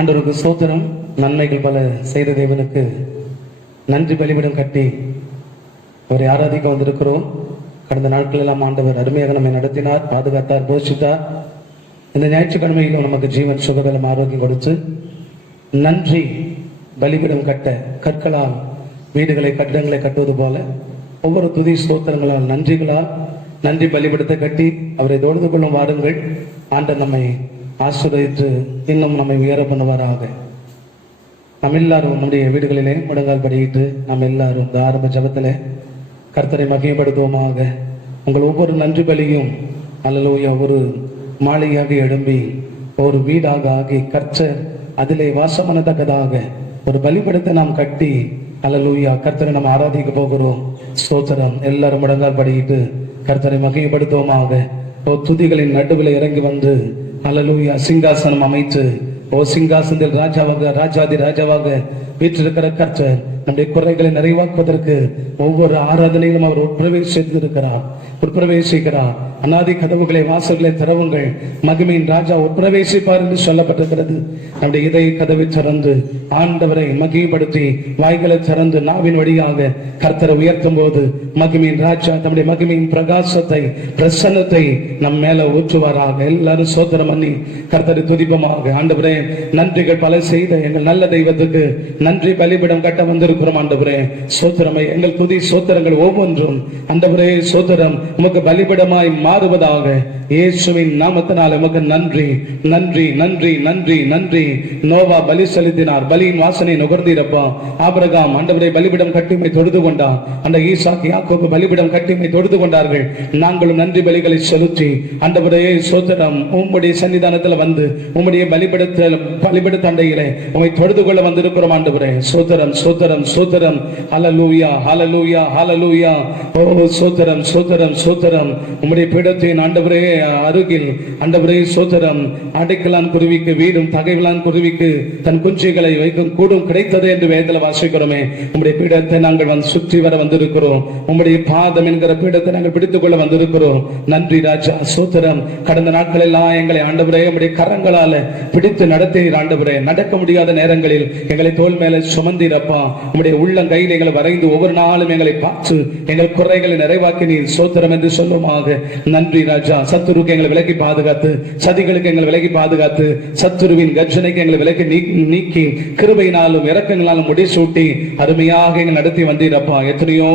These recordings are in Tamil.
ஆண்டவருக்கு ஸ்தோத்திரம். நன்மைகள் பல செய்த தேவனுக்கு நன்றி பலிபீடம் கட்டி அவரை ஆராதிக்க வந்திருக்கிறோம். கடந்த நாட்கள் எல்லாம் ஆண்டவர் அருமையாக நம்மை நடத்தினார், பாதுகாத்தார், போஷித்தார். இந்த ஞாயிற்றுக்கிழமையிலும் நமக்கு ஜீவன், சுகபலம், ஆரோக்கியம் கொடுத்து நன்றி பலிபீடம் கட்ட கற்களால் வீடுகளை, கட்டடங்களை கட்டுவது போல ஒவ்வொரு துதி ஸ்தோத்திரங்களால், நன்றிகளால் நன்றி பலிபீடத்தை கட்டி அவரை தொழுது கொள்ளும் வாருங்கள். ஆண்டவர் நம்மை ஆசீர்வதித்து இன்னும் நம்மை உயர பண்ணுவாராக. நம்ம எல்லாரும் நம்முடைய வீடுகளிலே முழங்கால் படியிட்டு நம்ம எல்லாரும் இந்த ஆரம்ப ஜபத்திலே கர்த்தரை மகிமைப்படுத்துவோமாக. உங்கள் ஒவ்வொரு நன்றி பலியும் அல்லேலூயா ஒரு மாளிகையாக எழும்பி ஒரு வீடாக ஆகி கர்த்தர் அதிலே வாசமனத்தக்கதாக ஒரு பலிபீடத்தை நாம் கட்டி அல்லேலூயா கர்த்தரை நாம் ஆராதிக்க போகிறோம். ஸ்தோத்திரம். எல்லாரும் முழங்கால் படியிட்டு கர்த்தரை மகிமைப்படுத்துவோமாக. துதிகளின் நடுவில் இறங்கி வந்து அல்லேலூயா சிங்காசனம் அமைத்து சிங்காசனத்தில் ராஜாவாக, ராஜாதி ராஜாவாக வீற்றிருக்கிற கர்த்தர் நம்முடைய குறைகளை நிறைவாக்குவதற்கு ஒவ்வொரு ஆராதனையிலும் அவர் உட்பிரவேசிக்கிறார். அநாதி கதவுகளை, வாசல்களை திறவுங்கள், மகிமையின் ராஜா உட்பிரவேசிப்பார் என்று சொல்லப்பட்டிருக்கிறது. நம்முடைய இதய கதவை திறந்து ஆண்டவரை மகிமைப்படுத்தி வாய்களை திறந்து நாவின் வழியாக கர்த்தரை உயர்த்தும் போது மகிமையின் ராஜா நம்முடைய மகிமையின் பிரகாசத்தை, பிரசன்னத்தை நம் மேல ஊற்றுவாராக. எல்லாரும் சோதனம் பண்ணி கர்த்தரை துதிப்பமாக. ஆண்டவரே, நன்றிகள் பல செய்த எங்கள் நல்ல தெய்வத்துக்கு நன்றி பலிபீடம் கட்ட வந்திருக்கிறோம். ஆண்டவரே சோத்திரமை எங்கள் துதி சோத்திரங்கள் ஒவ்வொன்றும் ஆண்டவரே சோத்திரம் உமக்கு பலிபீடமாய் மாறுவதாக. இயேசுவின் நாமத்தினால் உமக்கு நன்றி, நன்றி, நன்றி, நன்றி, நன்றி. நோவா பலி செலுத்தினார், பலியின் வாசனை நுகர்ந்தீரப்பா. ஆபிரகாம் ஆண்டவரே பலிபீடம் கட்டிமை தொழுது கொண்டார். அந்த ஈசாக், யாக்கோபு பலிபீடம் கட்டிமை தொழுது கொண்டார்கள். நாங்களும் நன்றி பலிகளை செலுத்தி ஆண்டவரே சோத்திரம் உம்முடைய சன்னிதானத்தில் வந்து உம்முடைய பலிபீட தண்டையிலே உம்மை தொழுது கொள்ள வந்திருக்கிறோம். ஆண்டவரே சோத்திரம், சோத்திரம், சோத்திரம். ஹல்லேலூயா, ஹல்லேலூயா, ஹல்லேலூயா. ஓ சோத்திரம், சோத்திரம், சோத்திரம். உம்முடைய பீடத்தின் ஆண்டவரே அருகில் ஆண்டவரே சோத்திரம் அடைக்கலான் குருவிக்கு வீடும், தகைவலான் குருவிக்கு தன் குஞ்சுகளை வைக்கும் கூடும் கிடைத்தது என்று வேதத்தில் வாசிக்கிறோமே. உம்முடைய பீடத்தை நாங்கள் வந்து சுற்றி வர வந்திருக்கிறோம். உம்முடைய பாதம் என்கிற பீடத்தை நாங்கள் பிடித்துக் கொள்ள வந்திருக்கிறோம். நன்றி ராஜா, சோத்திரம். கடந்த நாட்கள் எல்லாம் எங்களை ஆண்டவரே உம்முடைய கரங்களால பிடித்து நடத்தீர். ஆண்டவரே நடக்க முடியாத நேரங்களில் எங்களை தோள் மேல சுமந்தீரப்பா. உம்முடைய உள்ளங்கையில் எங்களை வரைந்து ஒவ்வொரு நாளும் எங்களை பார்த்து எங்கள் குறைகளை நிறைவாக்கி நீர் சோத்திரம் என்று சொல்லுமாக. நன்றி ராஜா. சத்துருக்கு எங்களை விலக்கி பாதுகாத்து, சதிகளுக்கு எங்களை விலக்கி பாதுகாத்து, சத்துருவின் கர்ஜனைக்கு எங்களை விலக்கி நீக்கி கிருபையினாலும் இரக்கங்களாலும் முடிசூட்டி அருமையாக எங்கள் நடத்தி வந்தீரப்பா. எத்தனையோ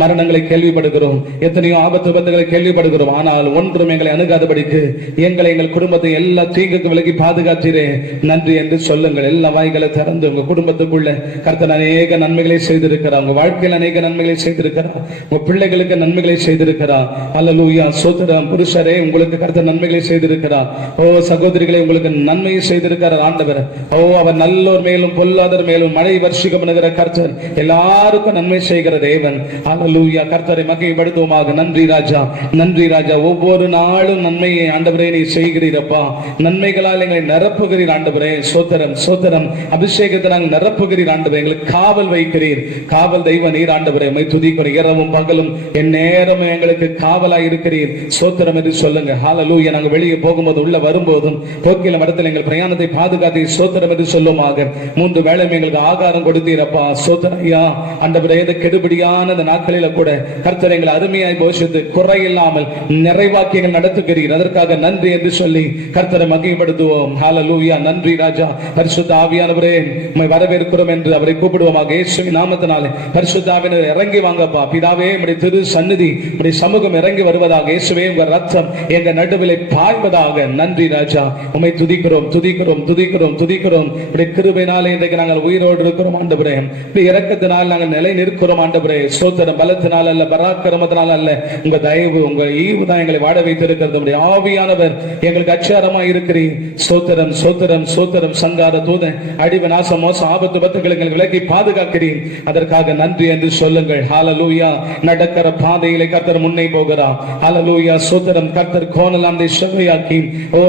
மரணங்களை கேள்விப்படுகிறோம், எத்தனையோ ஆபத்து விபத்துகளை கேள்விப்படுகிறோம். ஆனால் ஒன்றும் எங்களை அணுகாதபடிக்கு எங்களை, எங்கள் குடும்பத்தை எல்லா தீங்குக்கு விலக்கி பாதுகாத்தீரே. நன்றி என்று சொல்லுங்கள். எல்லா வாய்களை திறந்து உங்க குடும்பத்துக்குள்ள கர்த்தர் அநேக நன்மைகளை செய்திருக்கிறார். உங்க வாழ்க்கையில் அநேக நன்மைகளை செய்திருக்கிறார். உங்க பிள்ளைகளுக்கு நன்மைகளை செய்திருக்கிறார். அல்லேலூயா சோத்திரம். புருஷரே, உங்களுக்கு கர்த்தர் நன்மைகளை செய்திருக்கிறார். ஓ சகோதரிகளை, உங்களுக்கு நன்மையை செய்திருக்கிறார் ஆண்டவர். ஓ அவர் நல்லோர் மேலும் பொல்லாதர் மேலும் மழை வர்ஷிக்க பண்ணுகிற கர்த்தர், எல்லாருக்கும் நன்மை செய்கிற தேவன். அல்லேலூயா. கர்த்தரை மகிமைப்படுத்துவோமாக. நன்றி ராஜா, நன்றி ராஜா. ஒவ்வொரு நாளும் நன்மையை ஆண்டவரே நீ செய்கிறீரப்பா. நன்மைகளால் எங்களை நிரப்புகிறீர் ஆண்டவரே. சோத்திரம், சோத்திரம். அபிஷேகத்தை நாங்கள் நிரப்புகிறீர் ஆண்டவரே. எங்களுக்கு காவல் வைக்கிறீர். காவல் தெய்வ நீர் ஆண்டவரே. மை துதிக்கிறோம். இரவும் பகலும் என் நேரமும் எங்களுக்கு காவலாய் இருக்கிறீர். சோத்திரம் என்று சொல்லுங்க. ஹல்லேலூயா. நாங்கள் வெளியே போகும்போது உள்ள வரும்போதும் போக்கில மரத்தில் எங்கள் பிரயாணத்தை பாதுகாத்து சோத்திரம் என்று சொல்லுமாக. 3 வேளை எங்களுக்கு ஆகாரம் கொடுத்தீரப்பா. சோத்திரம் ஐயா. ஆண்டவரே, கெடுபடியான இந்த நாட்களில கூட கர்த்தர் எங்களை அருமையாய் போஷித்து குறையில்லாமல் நிறைவாக்கி எங்கள் நடத்துகிறீர். அதற்காக நன்றி என்று சொல்லி கர்த்தரை மகிமைப்படுத்துவோம். ஹல்லேலூயா. நன்றி ராஜா. பரிசுத்த ஆவியானவரே, உம்மை வரவேற்கிறோம் என்று அவரை கூப்பிடுவோமாக. இயேசுவின் நாமத்தினாலே பரிசுத்த ஆவியானவரே இறங்கி வாங்கப்பா. பிதாவே, உம்முடைய திரு சந்நிதி, உம்முடைய சமூகம் இறங்கி வருவதாக. இயேசுவே, உங்க ரத்தம் எங்க நடுவிலே பாய்வதாக. நன்றி ராஜா. உம்மை துதிக்கிறோம், துதிக்கிறோம், துதிக்கிறோம், துதிக்கிறோம். உம்முடைய கிருபையினாலே இன்றைக்கு நாங்கள் உயிரோடு இருக்கிறோம் ஆண்டவரே. உம்முடைய இரக்கத்தினால் நாங்கள் நிலை நிற்கிறோம் ஆண்டவரே. சோத்திரம். பலத்தினால் அல்ல, பராக்கிரமத்தினால் அல்ல, உங்க தயவு, உங்க ஈவு தான் எங்களை வாட வைத்திருக்கிறது. உம்முடைய ஆவியானவர் எங்களுக்கு அச்சாரமாய் இருக்கிறீர். சோத்திரம், சோத்திரம், சோத்திரம். சங்கார தூதன், அடிவு, நாசம், மோசம், ஆபத்து விபத்துகளை விலக்கி பாதுகாக்கிறீர். அதற்காக நன்றி என்று சொல்லுங்கள். ஹல்லேலூயா. நடக்கிற பாதையிலே கர்த்தர் முன்னே போகிறார். ஹல்லேலூயா. சோத்திரம். கர்த்தர் கோணலாந்தை செவ்வையாக்கி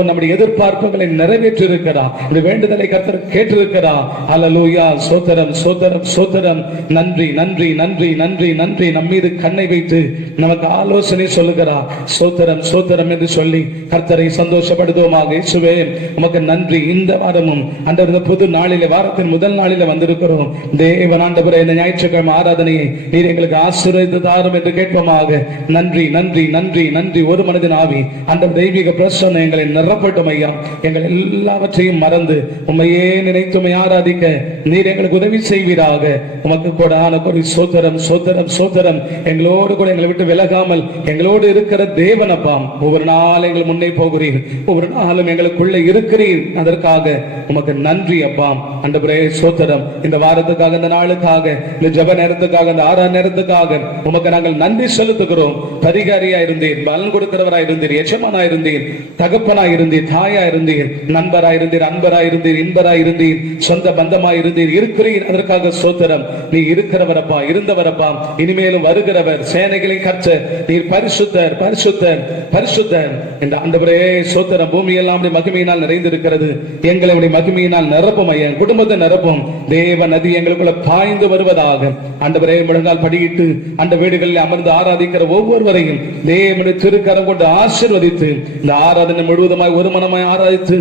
நம்முடைய எதிர்பார்ப்புகளை நிறைவேற்றி இருக்கிறார். இந்த வேண்டுதலை கர்த்தர் கேட்டிருக்கிறார். அல்லேலூயா, சோதரம் சோதரம் சோதரம். நன்றி நன்றி நன்றி நன்றி நன்றி. நம் மீது கண்ணை வைத்து நமக்கு ஆலோசனை சொல்லுகிறார். சோதரம் சோதரம் என்று சொல்லி கர்த்தரை சந்தோஷப்படுத்துவோமாக. இயேசுவே உமக்கு நன்றி. இந்த வாரமும் அந்த புது நாளிலே, வாரத்தின் முதல் நாளிலே வந்திருக்கிறோம். தேவன் ஆண்டவரே, இந்த ஞாயிற்றுக்கிழமை ஆராதனையை நீர் எங்களுக்கு ஆசீர்வதித்து தாரும் என்று கேட்போமாக. நன்றி நன்றி நன்றி நன்றி. ஒரு மனதின் ஆவி அந்த தெய்வீக பிரசன்னம் எங்களை நிரப்பட்டும் ஐயா. எங்கள் எல்லாவற்றையும் மறந்து உண்மையே நினைத்து உம்மை ஆராதிக்க நீர் எங்களுக்கு உதவி செய்வீராக. உமக்கு கொடான கொடி சோதரம் சோதரம் சோதரம். எங்களோடு கூட எங்களை விட்டு விலகாமல் எங்களோடு இருக்கிற தேவனப்பாம். ஒவ்வொரு நாள் எங்கள் முன்னே போகிறீர், ஒவ்வொரு நாளும் எங்களுக்குள்ள இருக்கிறீர். அதற்காக உமக்கு நன்றி அப்பாம். ஆண்டவரே சோதரம். இந்த வாரத்துக்காக, இந்த நாளுக்காக, இந்த ஜெப நேரத்துக்காக, இந்த ஆராதனை நேரத்துக்காக உமக்கு நாங்கள் நன்றி செலுத்துகிறோம். பரிகாரியா இருந்தீர், பலன் கொடுக்கிறவரா இருந்தீர், எஜமானா இருந்தீர், தகப்பனா இருந்தீர், தாயா இருந்தீர், நண்பரா இருந்தீர், அன்பரா இருந்தீர், இன்பரா இருந்தீர், சொந்த பந்தமா இருந்தீர், இருக்கிறீர். அதற்காக சோதரம். நீ இருக்கிறவரப்பா, இருந்தவரப்பா, இனிமேலும் வருகிறவர், சேனைகளின் கர்த்தர். நீர் பரிசுத்தர் பரிசுத்தர் பரிசுத்தர். இந்த ஆண்டவரே சோதரம். பூமி எல்லாம் மகிமையினால் நிறைந்திருக்கிறது. எங்களை மகிமையினால் நிரப்பும் ஐயா. குடும்பத்தை நிரப்பும். தேவ நதி எங்களுக்குள்ள பாய்ந்து வருவதாக. ஆண்டவரே முழங்கால் படியிட்டு அந்த வீடுகளில் அமர்ந்து ஆராதிக்கிற ஒவ்வொருவரையும் தேவனுடைய திருக்கரம் கொண்டு ஆசீர்வதித்து இந்த ஆராதனை முழுவதுமாய் ஒரு மனமாய் ஆராதித்து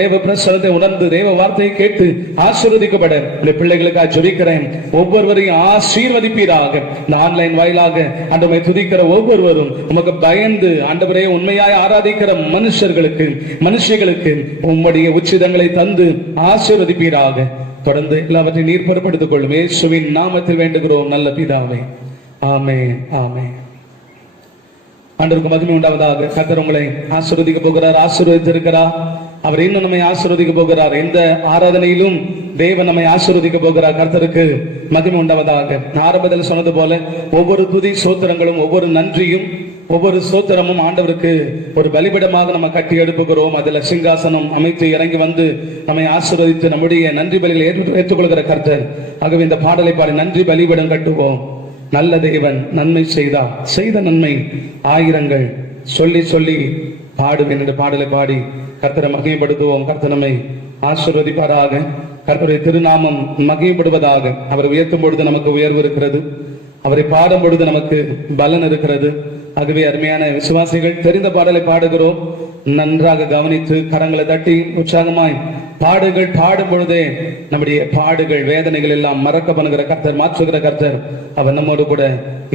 தேவ பிரசன்னத்தை உணர்ந்து தேவ வார்த்தையை கேட்டு ஆசீர்வதிக்கப்பட இந்த பிள்ளைகளுக்காக ஜெபிக்கிறேன். ஒவ்வொருவரையும் ஆசீர்வதிப்பீராக. இந்த ஆன்லைன் வாயிலாக ஆண்டவரை துதிக்கிற ஒவ்வொருவரும் உமக்கு பயந்து ஆண்டவரே உண்மையாய் ஆராதிக்கிற மனுஷர்களுக்கு உம்முடைய உச்சிதங்களை தந்து ஆசீர்வதிப்பீராக. தொடர்ந்து எல்லாவற்றையும் நீர் பொறுப்படுத்திக் கொள்ளும். இயேசுவின் நாமத்தில் வேண்டுகிறோம் நல்ல பிதாவே. ஆமென் ஆமென். ஆண்டவருக்கு மகிமை உண்டாவதாக. கர்த்தர் உங்களை ஆசீர்வதிக்க போகிறார், ஆசீர்வதித்திருக்கிறார். அவர் இன்னும் நம்மை ஆசீர்வதிக்க போகிறார். எந்த ஆராதனையிலும் தேவன் நம்மை ஆசீர்வதிக்க போகிறார். கர்த்தருக்கு மகிமை உண்டாவதாக. ஆரம்பத்தில் சொன்னது போல ஒவ்வொரு துதி சோத்திரங்களும், ஒவ்வொரு நன்றியும், ஒவ்வொரு சோத்திரமும் ஆண்டவருக்கு ஒரு பலிபீடமாக நம்ம கட்டி எடுப்புகிறோம். அதுல சிங்காசனம் அமைத்து இறங்கி வந்து நம்மை ஆசீர்வதித்து நம்முடைய நன்றி பலிகளை ஏற்றுக்கொள்கிற கர்த்தர். ஆகவே இந்த பாடலை பாடி நன்றி பலிபீடம் கட்டுவோம். நல்ல தேவன் நன்மை செய்த நன்மை ஆயிரங்கள் சொல்லி சொல்லி பாடுவேன் என்ற பாடலை பாடி கர்த்தரை மகிமைப்படுத்துவோம். கர்த்தர் நம்மை ஆசீர்வதிப்பாராக. கர்த்தருடைய திருநாமம் மகிமைப்படுவதாக. அவர் உயர்த்தும் பொழுது நமக்கு உயர்வு இருக்கிறது, அவரை பாடும் பொழுது நமக்கு பலன் இருக்கிறது. ஆகவே அருமையான விசுவாசிகள், தெரிந்த பாடலை பாடுகிறோம். நன்றாக கவனித்து கரங்களை தட்டி உற்சாகமாய் பாடுகள். பாடும் பொழுதே நம்முடைய பாடுகள், வேதனைகள் எல்லாம் மறக்க பண்ணுகிற கர்த்தர், மாற்றுகிற கர்த்தர் அவர் நம்மோடு கூட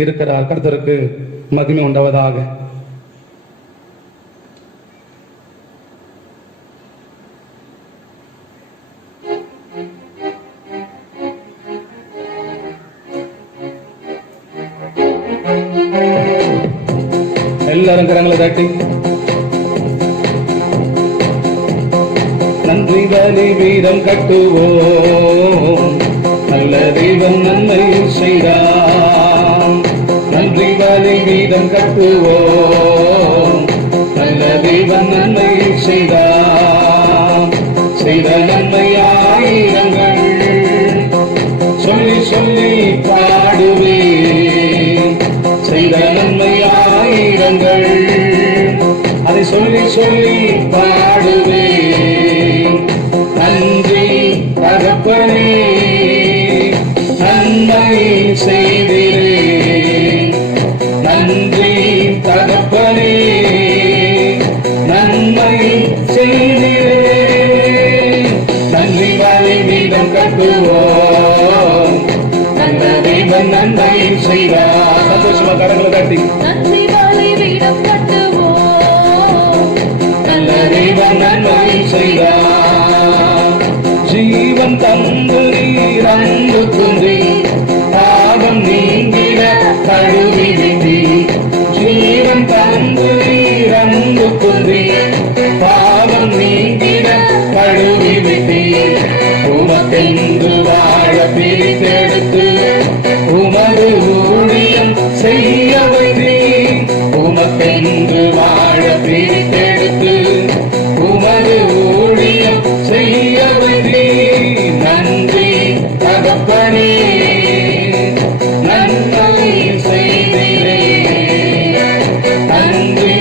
இருக்கிறார். கர்த்தருக்கு மகிமை உண்டாவதாக. எல்லாரும் கரங்களை தட்டி நன்றி பலிபீடம் கட்டுவோம். நல்ல தெய்வம் நன்மை செய்தார். நன்றி பலிபீடம் கட்டுவோம். நல்ல தெய்வம் நன்மை செய்தார். செய்த நன்மை ஆயிரங்கள் சொல்லி சொல்லி பாடுவேன். செய்த நன்மை ஆயிரங்கள் அதை சொல்லி சொல்லி பாடுவேன். நன்றி தகப்பனே, நன்மை செய்திரே. நன்றி தகப்பனே, நன்மை செய்திரே. நன்றி பலிபீடம் கட்டுவோம். நல்ல தேவன் நன்மை செய்வார். சந்தோஷமா கரங்களை தட்டி நன்றி பலிபீடம் கட்டுவோம். நல்ல தேவன் நன்மை செய்வார். ஜீவன் தந்து நீர் அன்பு குன்றி பாவம் நீங்கிட கழுவி விதி. ஜீவன் தந்து நீர் அன்பு குன்றி பாவம் நீங்கிட கழுவி விதி. உமக்கென்று வாழ பிரித்தெடுத்து உமது ஊழியம் செய்ய வைத்தீர். உமக்கென்று வாழ பிரித்தெடுத்து உமது ஊழியம் செய்ய வைத்தீர். நன்றி தகப்பனே, நன்மை செய்திரே. நன்றி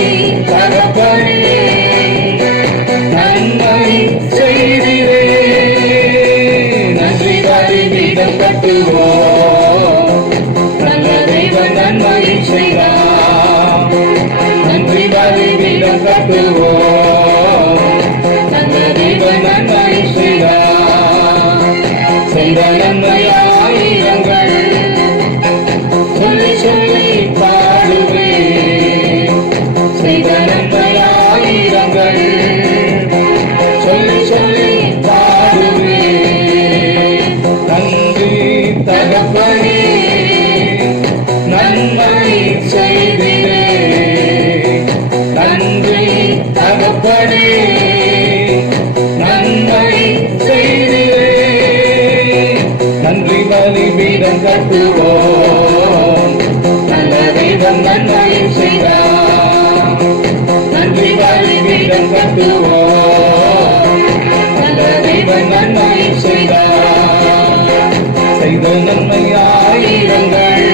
பலிபீடம் கட்டுவோம். நல்ல தேவன் நன்மை செய்தார். நன்றி பலிபீடம் கட்டுவோம். நல்ல தேவன் நன்மை செய்தார். செய்த நன்மை ஆயிரங்கள் சொல்லி சொல்லி பாடுவேன். செய்த நன்மை ஆயிரங்கள் சொல்லி சொல்லி பாடுவேன். நன்றி தகப்பனே நன்மை செய்திரே. நன்றி தகப்பனே நன்மை செய்திரே. நன்றி பலிபீடம் கட்டுவோம். நல்ல தேவன் நன்மை செய்தார். நன்றி பலிபீடம் கட்டுவோம். நல்ல தேவன் நன்மை செய்தார். செய்த நன்மை ஆயிரங்கள்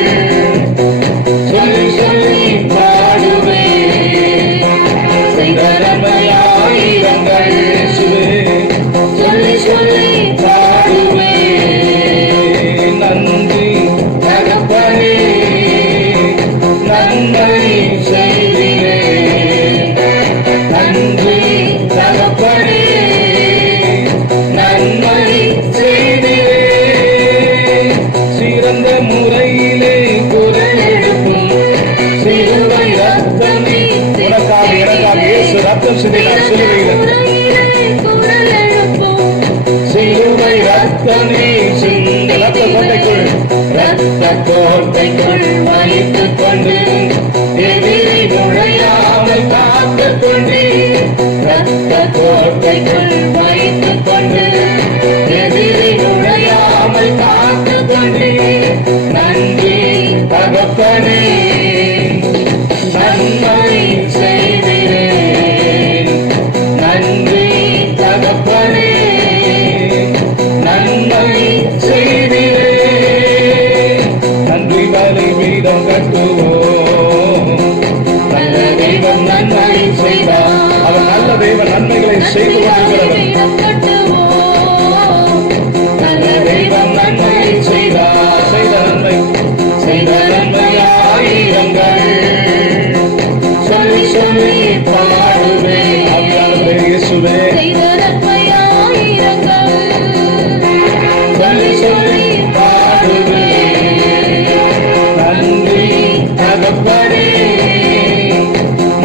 சொல்லி சொல்லி பாடுவேன். செய்த நன்மை ஆயிரங்கள் சொல்லி சொல்லி பாடுவேன். நன்றி தகப்பனே நன்மை செய்திரே. நன்றி தகப்பனே நன்மை செய்திரே. சிறந்த முறையிலே குரல் எழுப்பும் சிலுவை ரத்தமே உனக்காக எனக்காக இயேசு ரத்தம் சிந்தினார். சிலுவை ரத்தமே சிந்தி ரத்த கோட்டைக்குள் ரத்த கோட்டைக்குள் வைத்துக் கொண்டு எதிரி நுழையாமல் காத்துக் கொண்டு ரத்த கோட்டைக்குள் வைத்துக் கொண்டு எதிரி நுழையாமல் காத்துக் கொண்டு நன்றி தகப்பனே நன்மை செய்திரே. நன்றி தகப்பனே நன்மை செய்திரே. நன்றி பலிபீடம் கட்டுவோம். நல்ல தேவன் நன்மை செய்தார். அவர் நல்ல தேவன் நன்மைகளை செய்து கொண்டிருக்கிறவர். நல்ல தேவன் நன்மை செய்தார். செய்த நன்மை ஆயிரங்கள் சொல்லி சொல்லி பாடுவேன். ஆவியானவரே இயேசுவே சொல்லி சொல்லி பாடுவேன். நன்றி தகப்பனே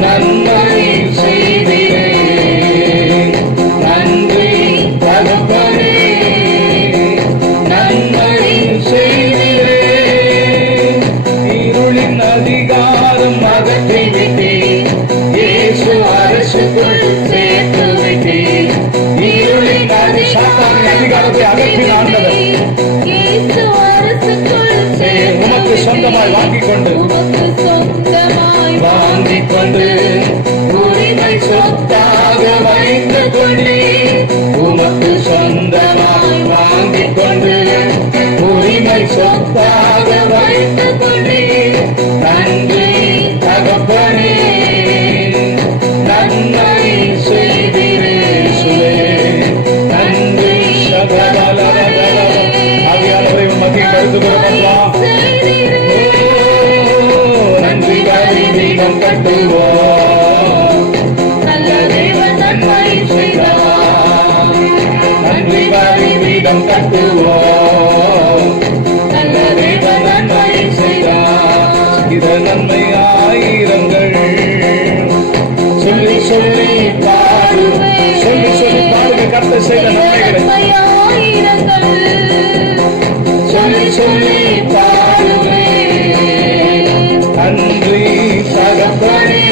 நன்மை செய்திரே. நன்றி தகப்பனே நன்மை செய்திரே. இருளின் அதிகாரம் அகற்றி விட்டேன். இயேசு அரசுக்குள் சேர்த்து விட்டேன். இருளின் சாத்தானின் அதிகாரத்தை அகற்றின ஆண்டவர் உமக்கு சொந்தமாய் வாங்கிக் கொண்டு உரிமை சொத்தாக வைத்துக் கொண்டு உமக்கு சொந்தமாய் வாங்கிக் கொண்டு உரிமை சொத்தாக வைத்துக் கொண்டு நன்றி தகப்பனே நன்மை செய்திரே. நன்றி ஆவியானவரை மத்தியில் கருத்து கொள்ளலாம். நன்றி பலிபீடம் கட்டுவோம். நல்ல தேவன் நன்மை செய்தார். நன்றி பலிபீடம் கட்டுவோம். நல்ல தேவன் நன்மை செய்தார். இத நன்மை ஆயிரங்கள் சொல்லி சொல்லி பாடு. சொல்லி சொல்லி பாடுங்க கர்த்தர் செய்த நன்மைகளை. சொல்லி சொல்லி பாடுவேன். நன்றி தகப்பனே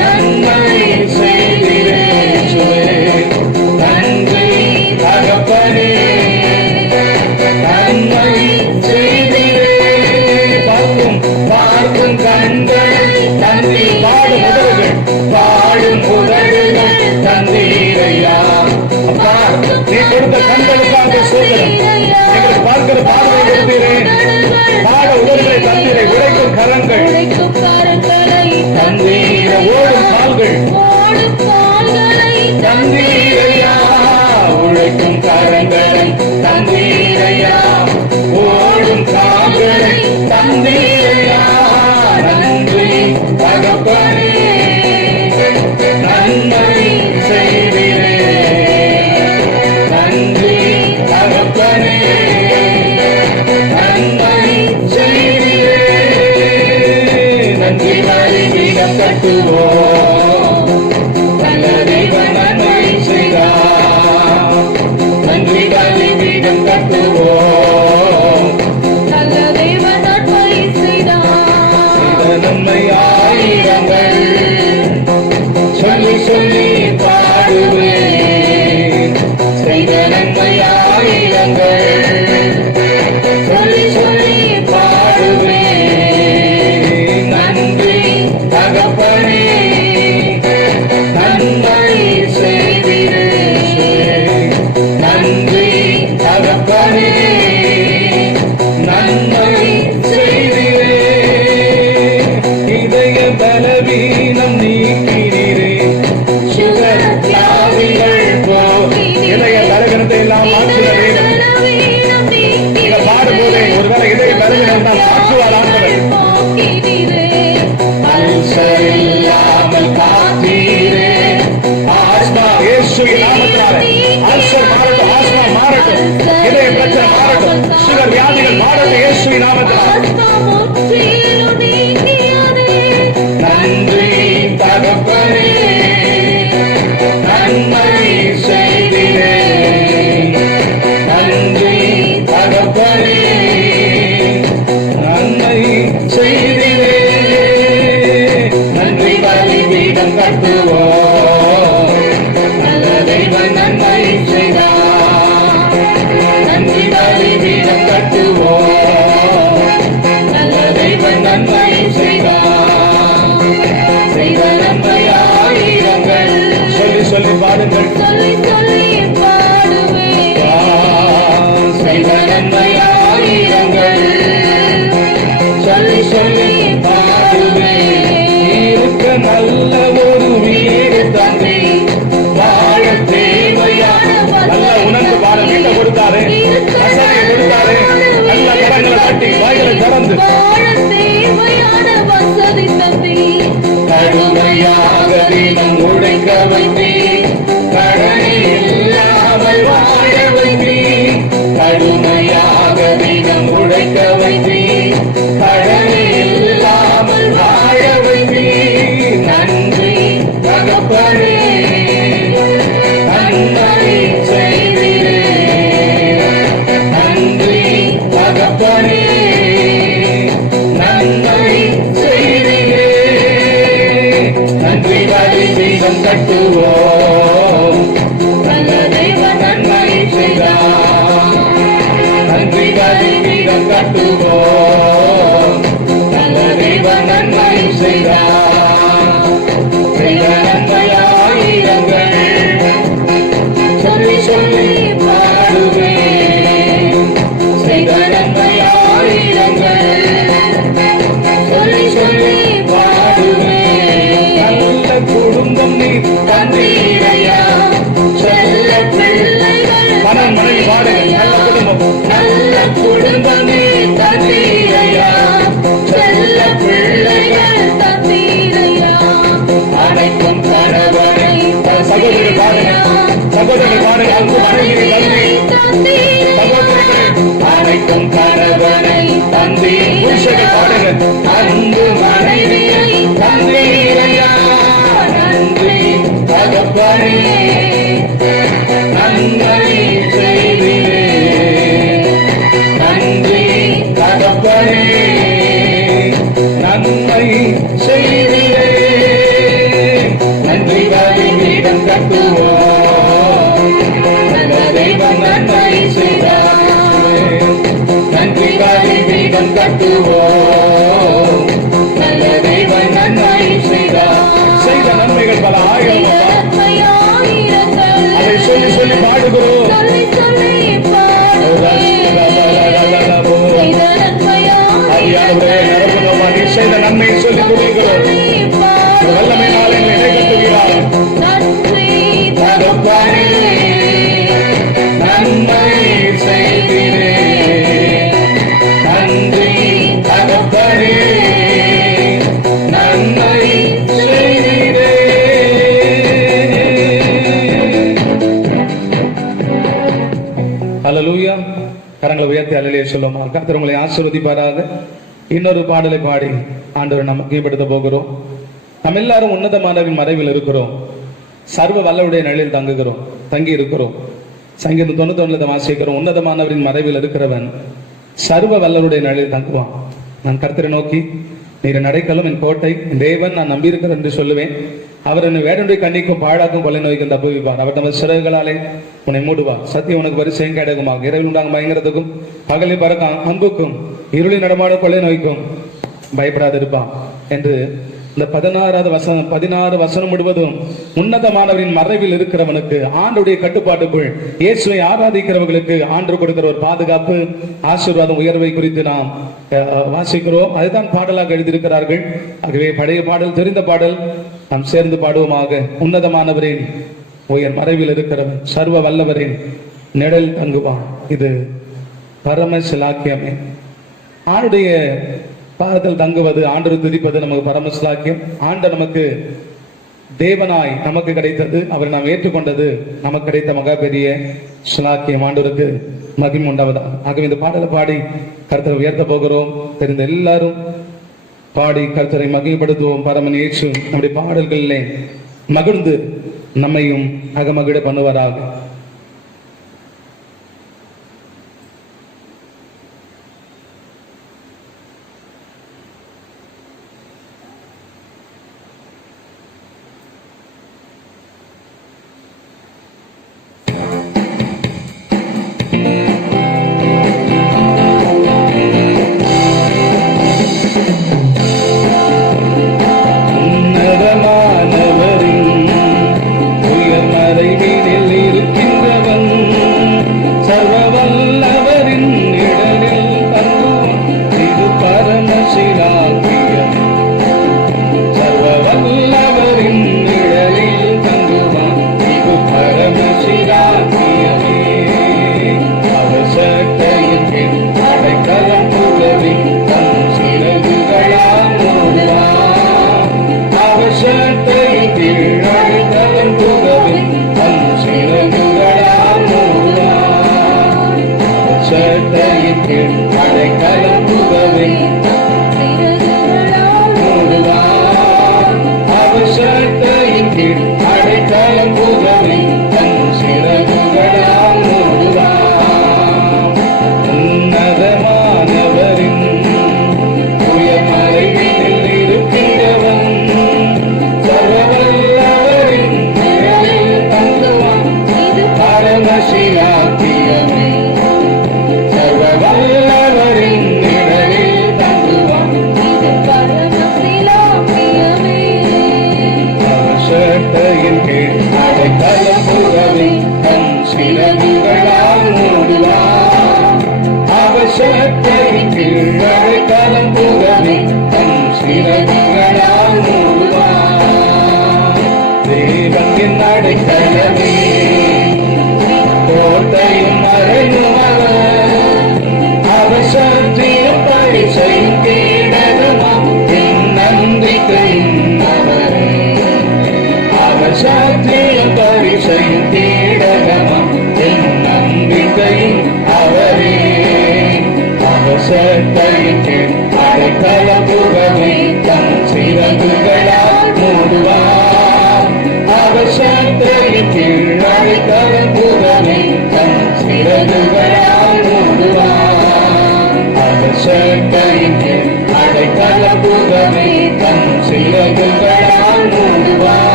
நன்மை செய்திரே. நன்றி தகப்பனே நன்மை செய்திரே. பார்க்கும் கண்கள் நன்றி பாடும் உதடுகள் பாடும் உதடுகள் தந்தீரையா. அப்பா நீ கொடுத்த கண்களுக்காக சோதனம் எங்களுக்கு பார்க்கிற பார்வை கொடுத்தீரே. பாட உதடுகளை தந்தீரை. உழைக்கும் கரங்கள் தந்தீர. ஓடும் கால்கள் தந்தீரையா. உழைக்கும் கரங்களை தந்தீர. நன்மையாயிரங்கள் சொல்லி சொல்லி பாடுவேன். நன்றி தகப்பனே, நன்மை செய்திரே. நன்றி தகப்பனே, நன்மை செய்திரே. இதய பலவீனம் நீக்கினீரே, சுகர் வியாதிகள் போக்கி. இதய பலவீனத்தை எல்லாம் மாற்றினீரே. நீங்க பாடும்போதே ஒருவேளை இதய பலவீனம் தான் மாற்றுவார் ஆண்டவர். அல்சர் இல்லாமல் காத்தீரே. ஆஸ்மா இயேசுவின் நாமத்தினாலே அல்சர் மாறட்டும், ஆஸ்மா மாறட்டும், இதய பிரச்சனை மாறட்டும், சுகர் வியாதிகள் மாறட்டும் இயேசுவின் நாமத்தினாலே. நன்றி தகப்பனே, நன்மை செய்திரே. நன்றி தகப்பனே, நன்மை செய்திரே. நன்றி பலிபீடம் கட்டுவோம், நல்ல தெய்வம் நன்மை செய்தார். நன்றி பலிபீடம் கட்டுவோம், நல்ல தெய்வம் நன்மை செய்தார். செய்த நன்மையாயிரங்கள் சொல்லி சொல்லி பாடுங்கள். செய்த நன்மையாயிரங்கள் சொல்லி சொல்லி பாடுவேன். இருக்க நல்ல ஒரு வீடு தந்தை, வாழ தேவையான நல்ல உணர்ந்து பாட வீட்டை கொடுத்தாரு, வசதியை கொடுத்தாரு. நல்ல கரங்களை கட்டி வாய்களை திறந்து கடுமையாக தினம் உழைக்க வைத்தீ, கடனில் இல்லாமல் வாழ வைத்தீ. கடுமையாக தினம் உழைக்க வைத்தீ, கடனில் இல்லாமல் வாழ வைத்தீ. நன்றி தகப்பனே, நன்மை செய்திரே. நன்றி தகப்பனே, நன்மை செய்திரே. நன்றி பலிபீடம் கட்டுவோம், நல்ல தெய்வம் நன்மை செய்தார். நன்றி பலிபீடம் கட்டுவோம், நல்ல தெய்வம் நன்மை செய்தார். செய்த நன்மையாயிரங்கள் சொல்லி சொல்லி பாடுவேன். செய்த நன்மையாயிரங்கள் சொல்லி சொல்லி பாடுவேன். நல்ல குடும்பம் நீ தந்தீரையா, செல்ல பிள்ளைகள். மனம் மனைவி பாடுங்கள். நல்ல குடும்பம், நல்ல குடும்பம் நீ தந்தீரையா, செல்ல பிள்ளைகள் தந்தீரையா. அனைத்தும் கணவனை சகோதரி பாடுங்கள். சகோதரி பாடுங்கள். அன்பு மனைவி தந்தி. சகோதரர்கள் அனைத்தும் கணவனை தந்தி. புருஷனை பாடுங்கள். அன்பு மனைவியை தந்தீரையா. நன்றி தகப்பனே, நன்மை செய்திரே. நன்றி தகப்பனே, நன்மை செய்திரே. நன்றி பலிபீடம் கட்டுவோம், நல்ல தெய்வம் நன்மை செய்தார். நன்றி பலிபீடம் கட்டுவோம், நல்ல தெய்வம் நன்மை செய்தார். செய்த நன்மைகள் பல ஆயிரம். அதை சொல்லி சொல்லி பாடுகிறோம். அடியானவரே, நிரப்புகிறோமா, நீ செய்த நன்மையை சொல்லி துதிக்கிறோம். வல்லமை நாளை நினைக்கட்டுகிறார். தகப்பனே, நன்மை செய்திரே. நன்றி தகப்பனே, நன்மை செய்திரே. ஹல்லேலூயா. கரங்களை உயர்த்தி அல்லேலூயா சொல்லுமா. கர்த்தர் உங்களை ஆசீர்வதிப்பாராக. இன்னொரு பாடலை பாடி ஆண்டவரை நாம் மகிமைப்படுத்த போகிறோம். நம்ம எல்லாரும் உன்னதமானவரின் மறைவில் இருக்கிறோம், சர்வ வல்லவருடைய நிழலில் தங்கி இருக்கிறோம். சங்கீதம் 91 வாசிக்கிறோம். உன்னதமானவரின் மறைவில் இருக்கிறவன் சர்வ வல்லவருடைய நிழலில் தங்குவான். நான் கர்த்தரை நோக்கி, நீர் நடைக்கலும் என் கோட்டை, என் தேவன், நான் நம்பியிருக்கிறேன் என்று சொல்லுவேன். அவர் என்னை வேறொன்றை கண்ணிக்கும் பாழாக்கும் கொலை நோய்க்கும் தப்புவிப்பார். அவர் நமது சிறகுகளாலே உன்னை மூடுவார். சத்தியம் உனக்கு பரிசயம் கேடகுமாகும். இரவில் உண்டாகும் பயங்கரத்துக்கும் பகலில் பறக்கும் அம்புக்கும் இருளில் நடமாடும் கொள்ளை நோய்க்கும் பயப்படாதிருப்பான் என்று இந்த 16 வசனம் முழுவதும் உன்னதமானவரின் மறைவில் இருக்கிறவனுக்கு ஆண்டுடைய கட்டுப்பாட்டுக்குள் இயேசுவை ஆராதிக்கிறவர்களுக்கு ஆண்டு கொடுக்கிற ஒரு பாதுகாப்பு, ஆசீர்வாதம், உயர்வை குறித்து நாம் வாசிக்கிறோம். அதுதான் பாடலாக எழுதியிருக்கிறார்கள். ஆகவே பழைய பாடல், தெரிந்த பாடல் நாம் சேர்ந்து பாடுவோமாக. உன்னதமானவரின் உயர் மறைவில் இருக்கிறவன், சர்வ வல்லவரின் நிழல் தங்குவான். இது பரம சிலாக்கியமே. ஆண்டுடைய பாதத்தில் தங்குவது, ஆண்டவர் துதிப்பது நமக்கு பரமஸ்லாக்கியம். ஆண்டவர் நமக்கு தேவனாய் நமக்கு கிடைத்தது, அவரை நாம் ஏற்றுக்கொண்டது நமக்கு கிடைத்த மகா பெரிய ஸ்லாக்கியம். ஆண்டவருக்கு மகிமை உண்டாவதா. ஆகவே இந்த பாடலை பாடி கர்த்தரை உயர்த்த போகிறோம். தெரிந்த எல்லாரும் பாடி கர்த்தரை மகிழ்படுத்துவோம். பரமன் இயேசு நம்முடைய பாடல்களிலே மகிழ்ந்து நம்மையும் அகமகிழ பண்ணுவாராக.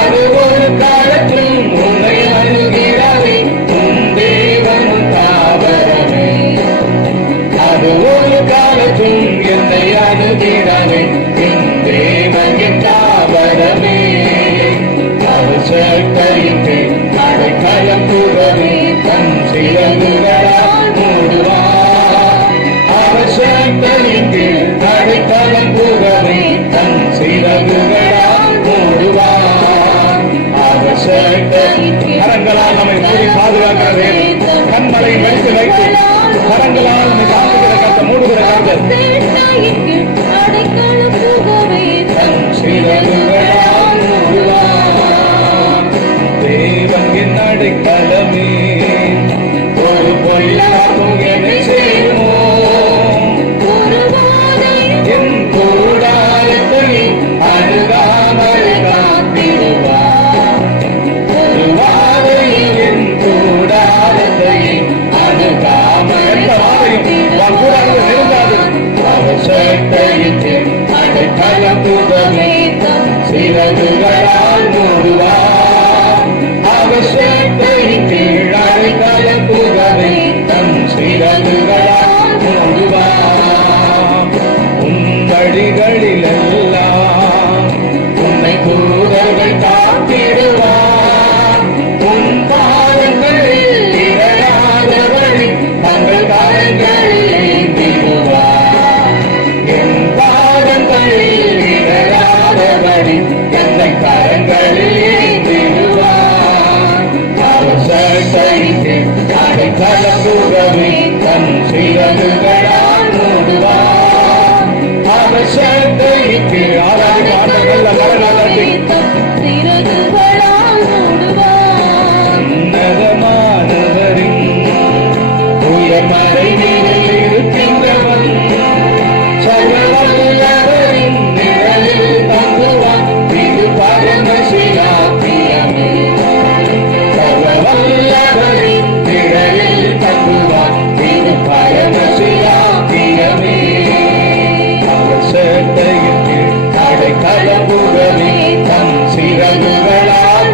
அது ஒரு காலத்தில் உன்னை அணுகிறாரே உன் தேவ அழுதிடவே என் தேவன் என் தாவரமே அவர் சட்டையின் கீழ் அடைக்கலம் புகவே தன் சிறகுகளால் மூடுவார் அவர் சட்டையின் கீழ் அடைக்கலம் புகவே தன் சிறகுகளால் மூடுவார் அவர் சட்டையின் கீழ் கரங்களால் நம்மை மூடி பாதுகாக்கிறது கண்மலை வைத்து வைத்து கரங்களால் நம்மை காக்குகிற கர்த்தர் மூடுகிற கர்த்தர் தன் சிறகுகளால் மூடுவார் தேவன் என் அடைக்கலமே ஒரு பொல்லாப்பும் என்னை சேருமோ என் கூடாரத்தை அணுகாமல் காத்திடுவார் ஒரு வாதையில் என் கூடாரத்தை அணுகாமல் எந்த வாதையும் உன் கூடாரத்தை நெருங்காது அவர் சட்டையின் கீழ் அடைக்கலம் புகவே சிறகுகளால் மூடுவார் அவர் சட்டையின் கீழ் அடைக்கலம் புகவே தன் சிறகுகளால் மூடுவார் உன் வழிகளில் எல்லாம் உன்னை தூதர்கள் காத்திடுவார் உன் பாதங்களில் இடராதபடி தங்கள் கரங்களில் ஏந்திடுவார் என் பாதங்களில் இடராதபடி தங்கள் கரங்களில் ஏந்திடுவார் அவர் சட்டையின் கீழ் அடைக்கலம் புகவே தன் சிறகுகளால் மூடுவார் அவர் சட்டையின் கீழ் ஆராய்ச்சி ஆட்டங்கள் மரணி உன்னதமானவரின் உயர்மறை நிலையில் இருக்கின்றவன் சகலவல்லவரின் நிழலில் தங்குவான் இது பரமசிலாக்கியமே சகலவல்லவரின் நிழலில் தங்குவான் இது பரமசிலாக்கியமே அவர் சட்டையின் கீழ் அடைக்கலம் புகவே தன் சிறகுகளால்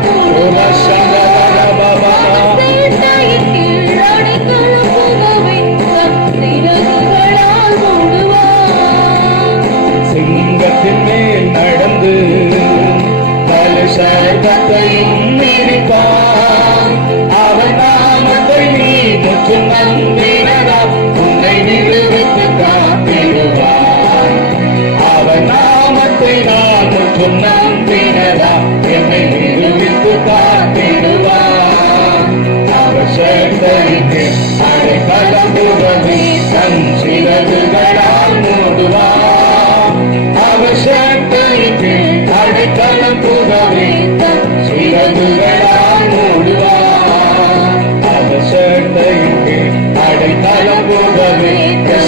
சிங்கத்தின் மேல் நடந்து பல சர்வத்தையும் மிதிப்பான் அவன் நாமத்தை நீ முற்றும் நம்பினதால் உன்னை நிரூபித்து காத்திடுவான் அவன் நாமத்தை நான் முற்றும் நம்பினதா என்னை நிரூபித்து காத்திடுவான் அவர் சட்டையின் கீழ் அடைக்கலம் புகவே தன் சிறகுகளால் மூடுவார் அவர் சட்டையின் கீழ் அடைக்கலம் புகவே தன் சிறகுகளால் மூடுவார் அவர் சட்டையின் கீழ் அடைக்கலம் புகவே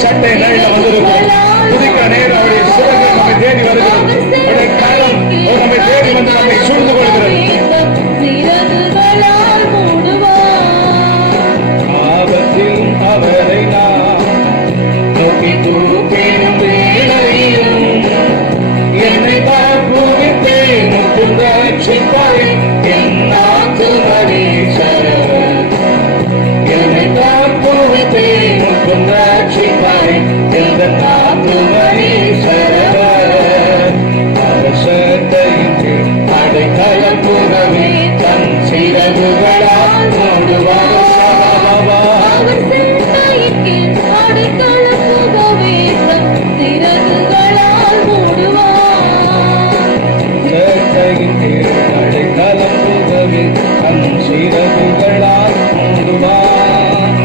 சட்டை நல்ல வந்திருக்கும் புதிக்க நேரம் அவருடைய சிறகு நம்மை தேடி வருகிறது அடைக்கலம் நம்மை தேடி வந்து நம்மை சூழ்ந்து கொள்கிறது ஆபத்திலும் அவரை நாம் நோக்கி தூக்கிடும் வேளையிலும் என்னை பார்ப்புவித்தே முற்றும் ரட்சிப்பாரே என் ஆத்துமரீஸ்வரர் என்னை பார்ப்புவித்தே முற்றும் ரட்சிப்பாரே எந்த ஆத்துமரீஸ்வரர் அவர் சட்டையின் கீழ் அடைக்கலம் புகவே தன் சிறகுகளால் மூடுவார் சட்டையின் கீழ் அடைக்கலம் புகவே தன் சிறகுகளால் மூடுவார்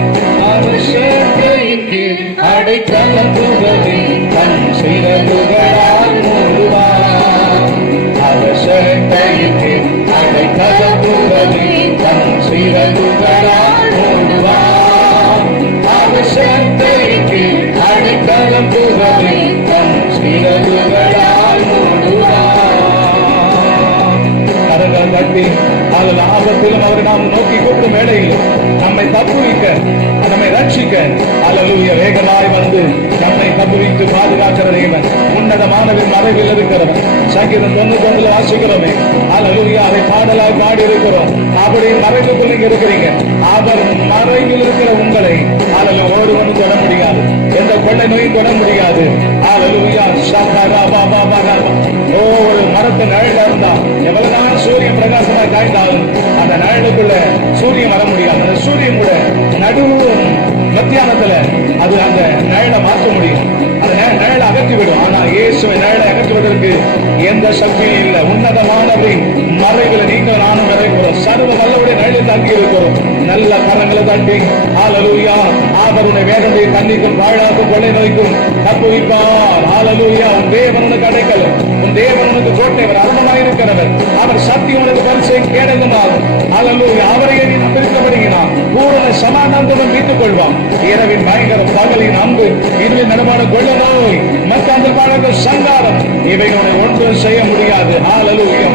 அவர் சட்டையின் கீழ் அடைக்கலம் புகவே தன் சிறகுகளால் மூடுவார் அவர் சட்டையின் கீழ் அடைக்கலம் புகவே தன் சிறகுகளால் மூடுவார் அவர் சட்டையின் கீழ் அடைக்கலம் புகவே தன் சிறகுகளால் மூடுவார் கரங்கள் தட்டி அதில் ஆபத்திலும் அவரை நாம் நோக்கி கூப்பிடும் வேளையிலும் நம்மை தப்புவிக்க நம்மை ரட்சிக்க அல்லேலூயா வேகமாய் வந்து நம்மை தப்புவித்து பாதுகாக்கிற தேவன் உன்னதமானவின் மறைவில் இருக்கிறவன் சங்கீதம் 91 வாசிக்கிறோமே அல்லேலூயா அதை பாடலாய் பாடி இருக்கிறோம் அப்படி மறைவுக்குள் நீங்க இருக்கிறீங்க அவர் மறைவில் இருக்கிற உங்களை அல்லேலூயா ஒருவனும் தொட முடியாது எந்த கொள்ளை நோயும் தொட முடியாது அல்லேலூயா மத்தியானத்துல அது அந்த நிழலை மாற்ற முடியும், அந்த நிழலை அகற்றிவிடும். ஆனா இயேசுவை நிழலை அகற்றுவதற்கு எந்த சக்தியும் இல்லை. உன்னதமானவை மறைகளை நீங்கள் நானும் நிறைக்கிறோம். சர்வ வல்லவருடைய நிழலில் தங்கி இருக்கிறோம். நல்ல கரங்களை தட்டி ஹல்லேலூயா. அவருடைய வேதனை தண்ணிக்கும் வாழாக்கும் கொள்ளை நோய்க்கும் தப்புவிப்பார். ஹல்லேலூயா. உன் தேவன் உனக்கு அடைக்கலம், உன் தேவன் உனக்கு கோட்டைவர், அருணமாயிருக்கிறவர். அவர் சத்தியம் உனக்கு பரிசை கேடகுமாகும். ஹல்லேலூயா. அவரையே நீ நம்பியிருக்கப்படுகிறான். பூரண சமாதானத்துடன் மீட்டுக் கொள்வான். இரவின் பயங்கரம், பகலின் அம்பு, இருளின் நடமான கொள்ள நோய், மத்தாந்த பாடங்கள் சங்காரம், இவைகளை ஒன்றும் செய்ய முடியாது. ஹல்லேலூயா.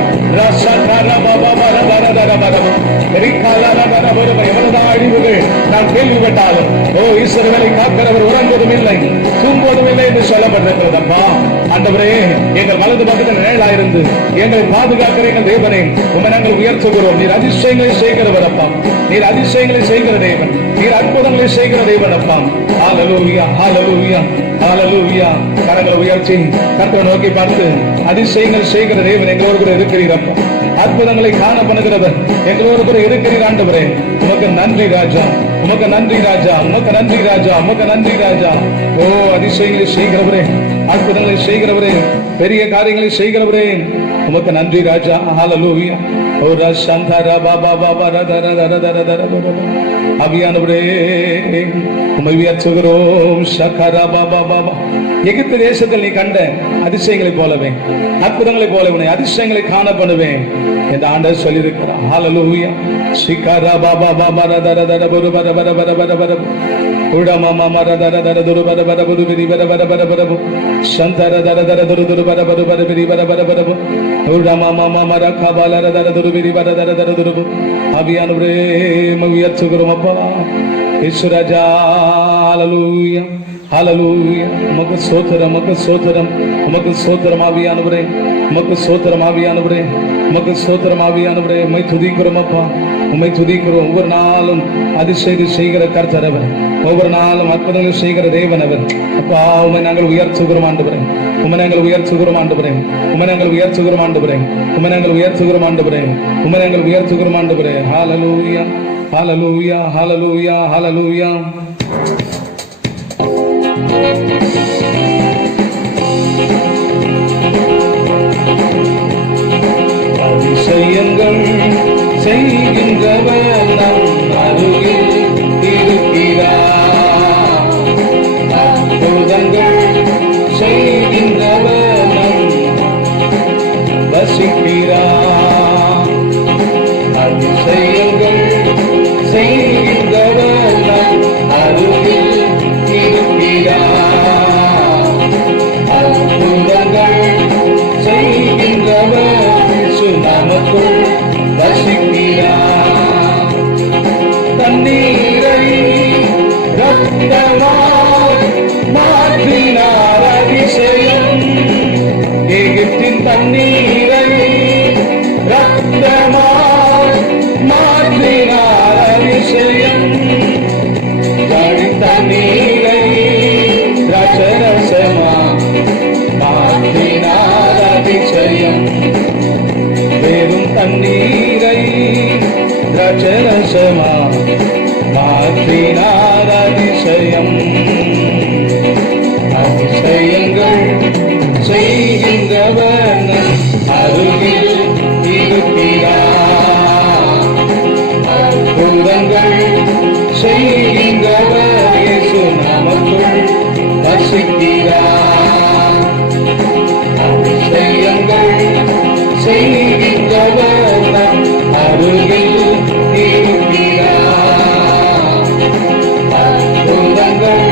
எவ்வளவுதான் அழிவுகள் நான் கேள்விப்பட்டாலும், ஓ இஸ்ரவேலை காக்கிறவர் உறங்குவதும் இல்லை தூங்குவதும் இல்லை என்று சொல்லப்பட்டிருக்கிறதப்பா. ஆண்டவரே, எங்கள் வலது பக்கத்தில் நிழலாயிருந்து எங்களை பாதுகாக்கிற எங்கள் தேவனை உம்மை நாங்கள் உயர்த்துகிறோம். நீர் அதிசயங்களை செய்கிறவர் அப்பா, நீர் அதிசயங்களை செய்கிற தேவன், நீர் அற்புதங்களை செய்கிற தேவன் அப்பா. ஹல்லேலூயா, ஹல்லேலூயா, ஹல்லேலூயா. கரங்களை உயர்த்தி கர்த்தரை நோக்கி பார்த்து அதிசயங்கள் செய்கிற தேவன் எங்களோடு கூட இருக்கிறீர் அப்பா. அற்புதங்களை காண பண்ணுகிறவர் எங்களோடு கூட இருக்கிறீர் ஆண்டவரே. உமக்கு நன்றி ராஜா, உமக்கு நன்றி ராஜா, உமக்கு நன்றி ராஜா, உமக்கு நன்றி ராஜா. ஓ அதிசயங்களை செய்கிறவரே, அற்புதங்களை செய்கிறவரே, பெரிய காரியங்களை செய்கிறவரே, உமக்கு நன்றி ராஜா. ஹல்லேலூயா. ஓ ரஷந்தரா பாபா பாபா ரதர தர தர தர அபியானவரே உம்மை உயர்த்துகிறோம். ஷகரா பாபா பாபா. எகிப்து தேசத்தில் நீ கண்ட அதிசயங்களை போலவே, அற்புதங்களை போல உன்னை அதிசயங்களை காண பண்ணுவேன் என்று ஆண்டவர் சொல்லியிருக்கிறார். ஹல்லேலூயா. ஷிகரா பாபா பாபா ரதர தர புரு பர பர பர பர பர உடமா மாமா ரதர தர துரு பர பர புரு விரி பர பர பர பர சந்தர தர தர துரு துரு பர பர பர விரி பர பர பர உடமா மாமா மர கபால ரதர துரு விரி பர தர தர துரு அபியானவரே உயர்த்துகிறோம் அப்பா. இயேசுராஜா. ஹல்லேலூயா, ஹல்லேலூயா. உமக்கு ஸ்தோத்திரம், உமக்கு ஸ்தோத்திரம், உமக்கு ஸ்தோத்திரம் ஆவியானவரே, உமக்கு ஸ்தோத்திரம் ஆவியானவரே, உமக்கு ஸ்தோத்திரம் ஆவியானவரே. உம்மை துதிக்கிறோம் அப்பா, உம்மை துதிக்கிறோம். ஒவ்வொரு நாளும் அதிசயம் செய்கிற கர்த்தர் அவர், ஒவ்வொரு நாளும் அற்புதங்கள் செய்கிற தேவன் அவர் அப்பா. உம்மை நாங்கள் உயர்த்துகிறோம் ஆண்டவரே, உம்மை நாங்கள் உயர்த்துகிறோம் ஆண்டவரே, உம்மை நாங்கள் உயர்த்துகிறோம் ஆண்டவரே, உம்மை நாங்கள் உயர்த்துகிறோம் ஆண்டவரே, உம்மை நாங்கள் உயர்த்துகிறோம் ஆண்டவரே. ஹல்லேலூயா, ஹல்லேலூயா, ஹல்லேலூயா, ஹல்லேலூயா. அதிசயங்கள் செய்கின்றவர் நம் அருகில் இருக்கிறார். அற்புதங்கள் செய்கின்றவர் நம் வசிக்கிறார். அதிசயங்கள் செய்கின்றவர் நம் அருகில் இருக்கிறார். அற்புதங்கள் செய்கின்றவர் நமக்குள் வசிக்கிறார். தண்ணீரை ரத்தமாய் மாற்றினார் அதிசயம். எகிப்தின் தண்ணீரை ரத்தமாய் மாற்றினார் அதிசயம். தண்ணீரை ரசரசமா மாற்றினார் அதிசயம். வெறும் தண்ணீரை ரசரசமா மாற்றினார் அதிசயம். அதிசயங்கள் செய்கின்றவர் அருகில் இருக்கிறார். அற்புதங்கள் செய்கின்றவர் இயேசு நமக்குள் வசிக்கிறார். அதிசயங்கள் செய்கின்றவர் நம் அருகில் இருக்கிறார். அற்புதங்கள்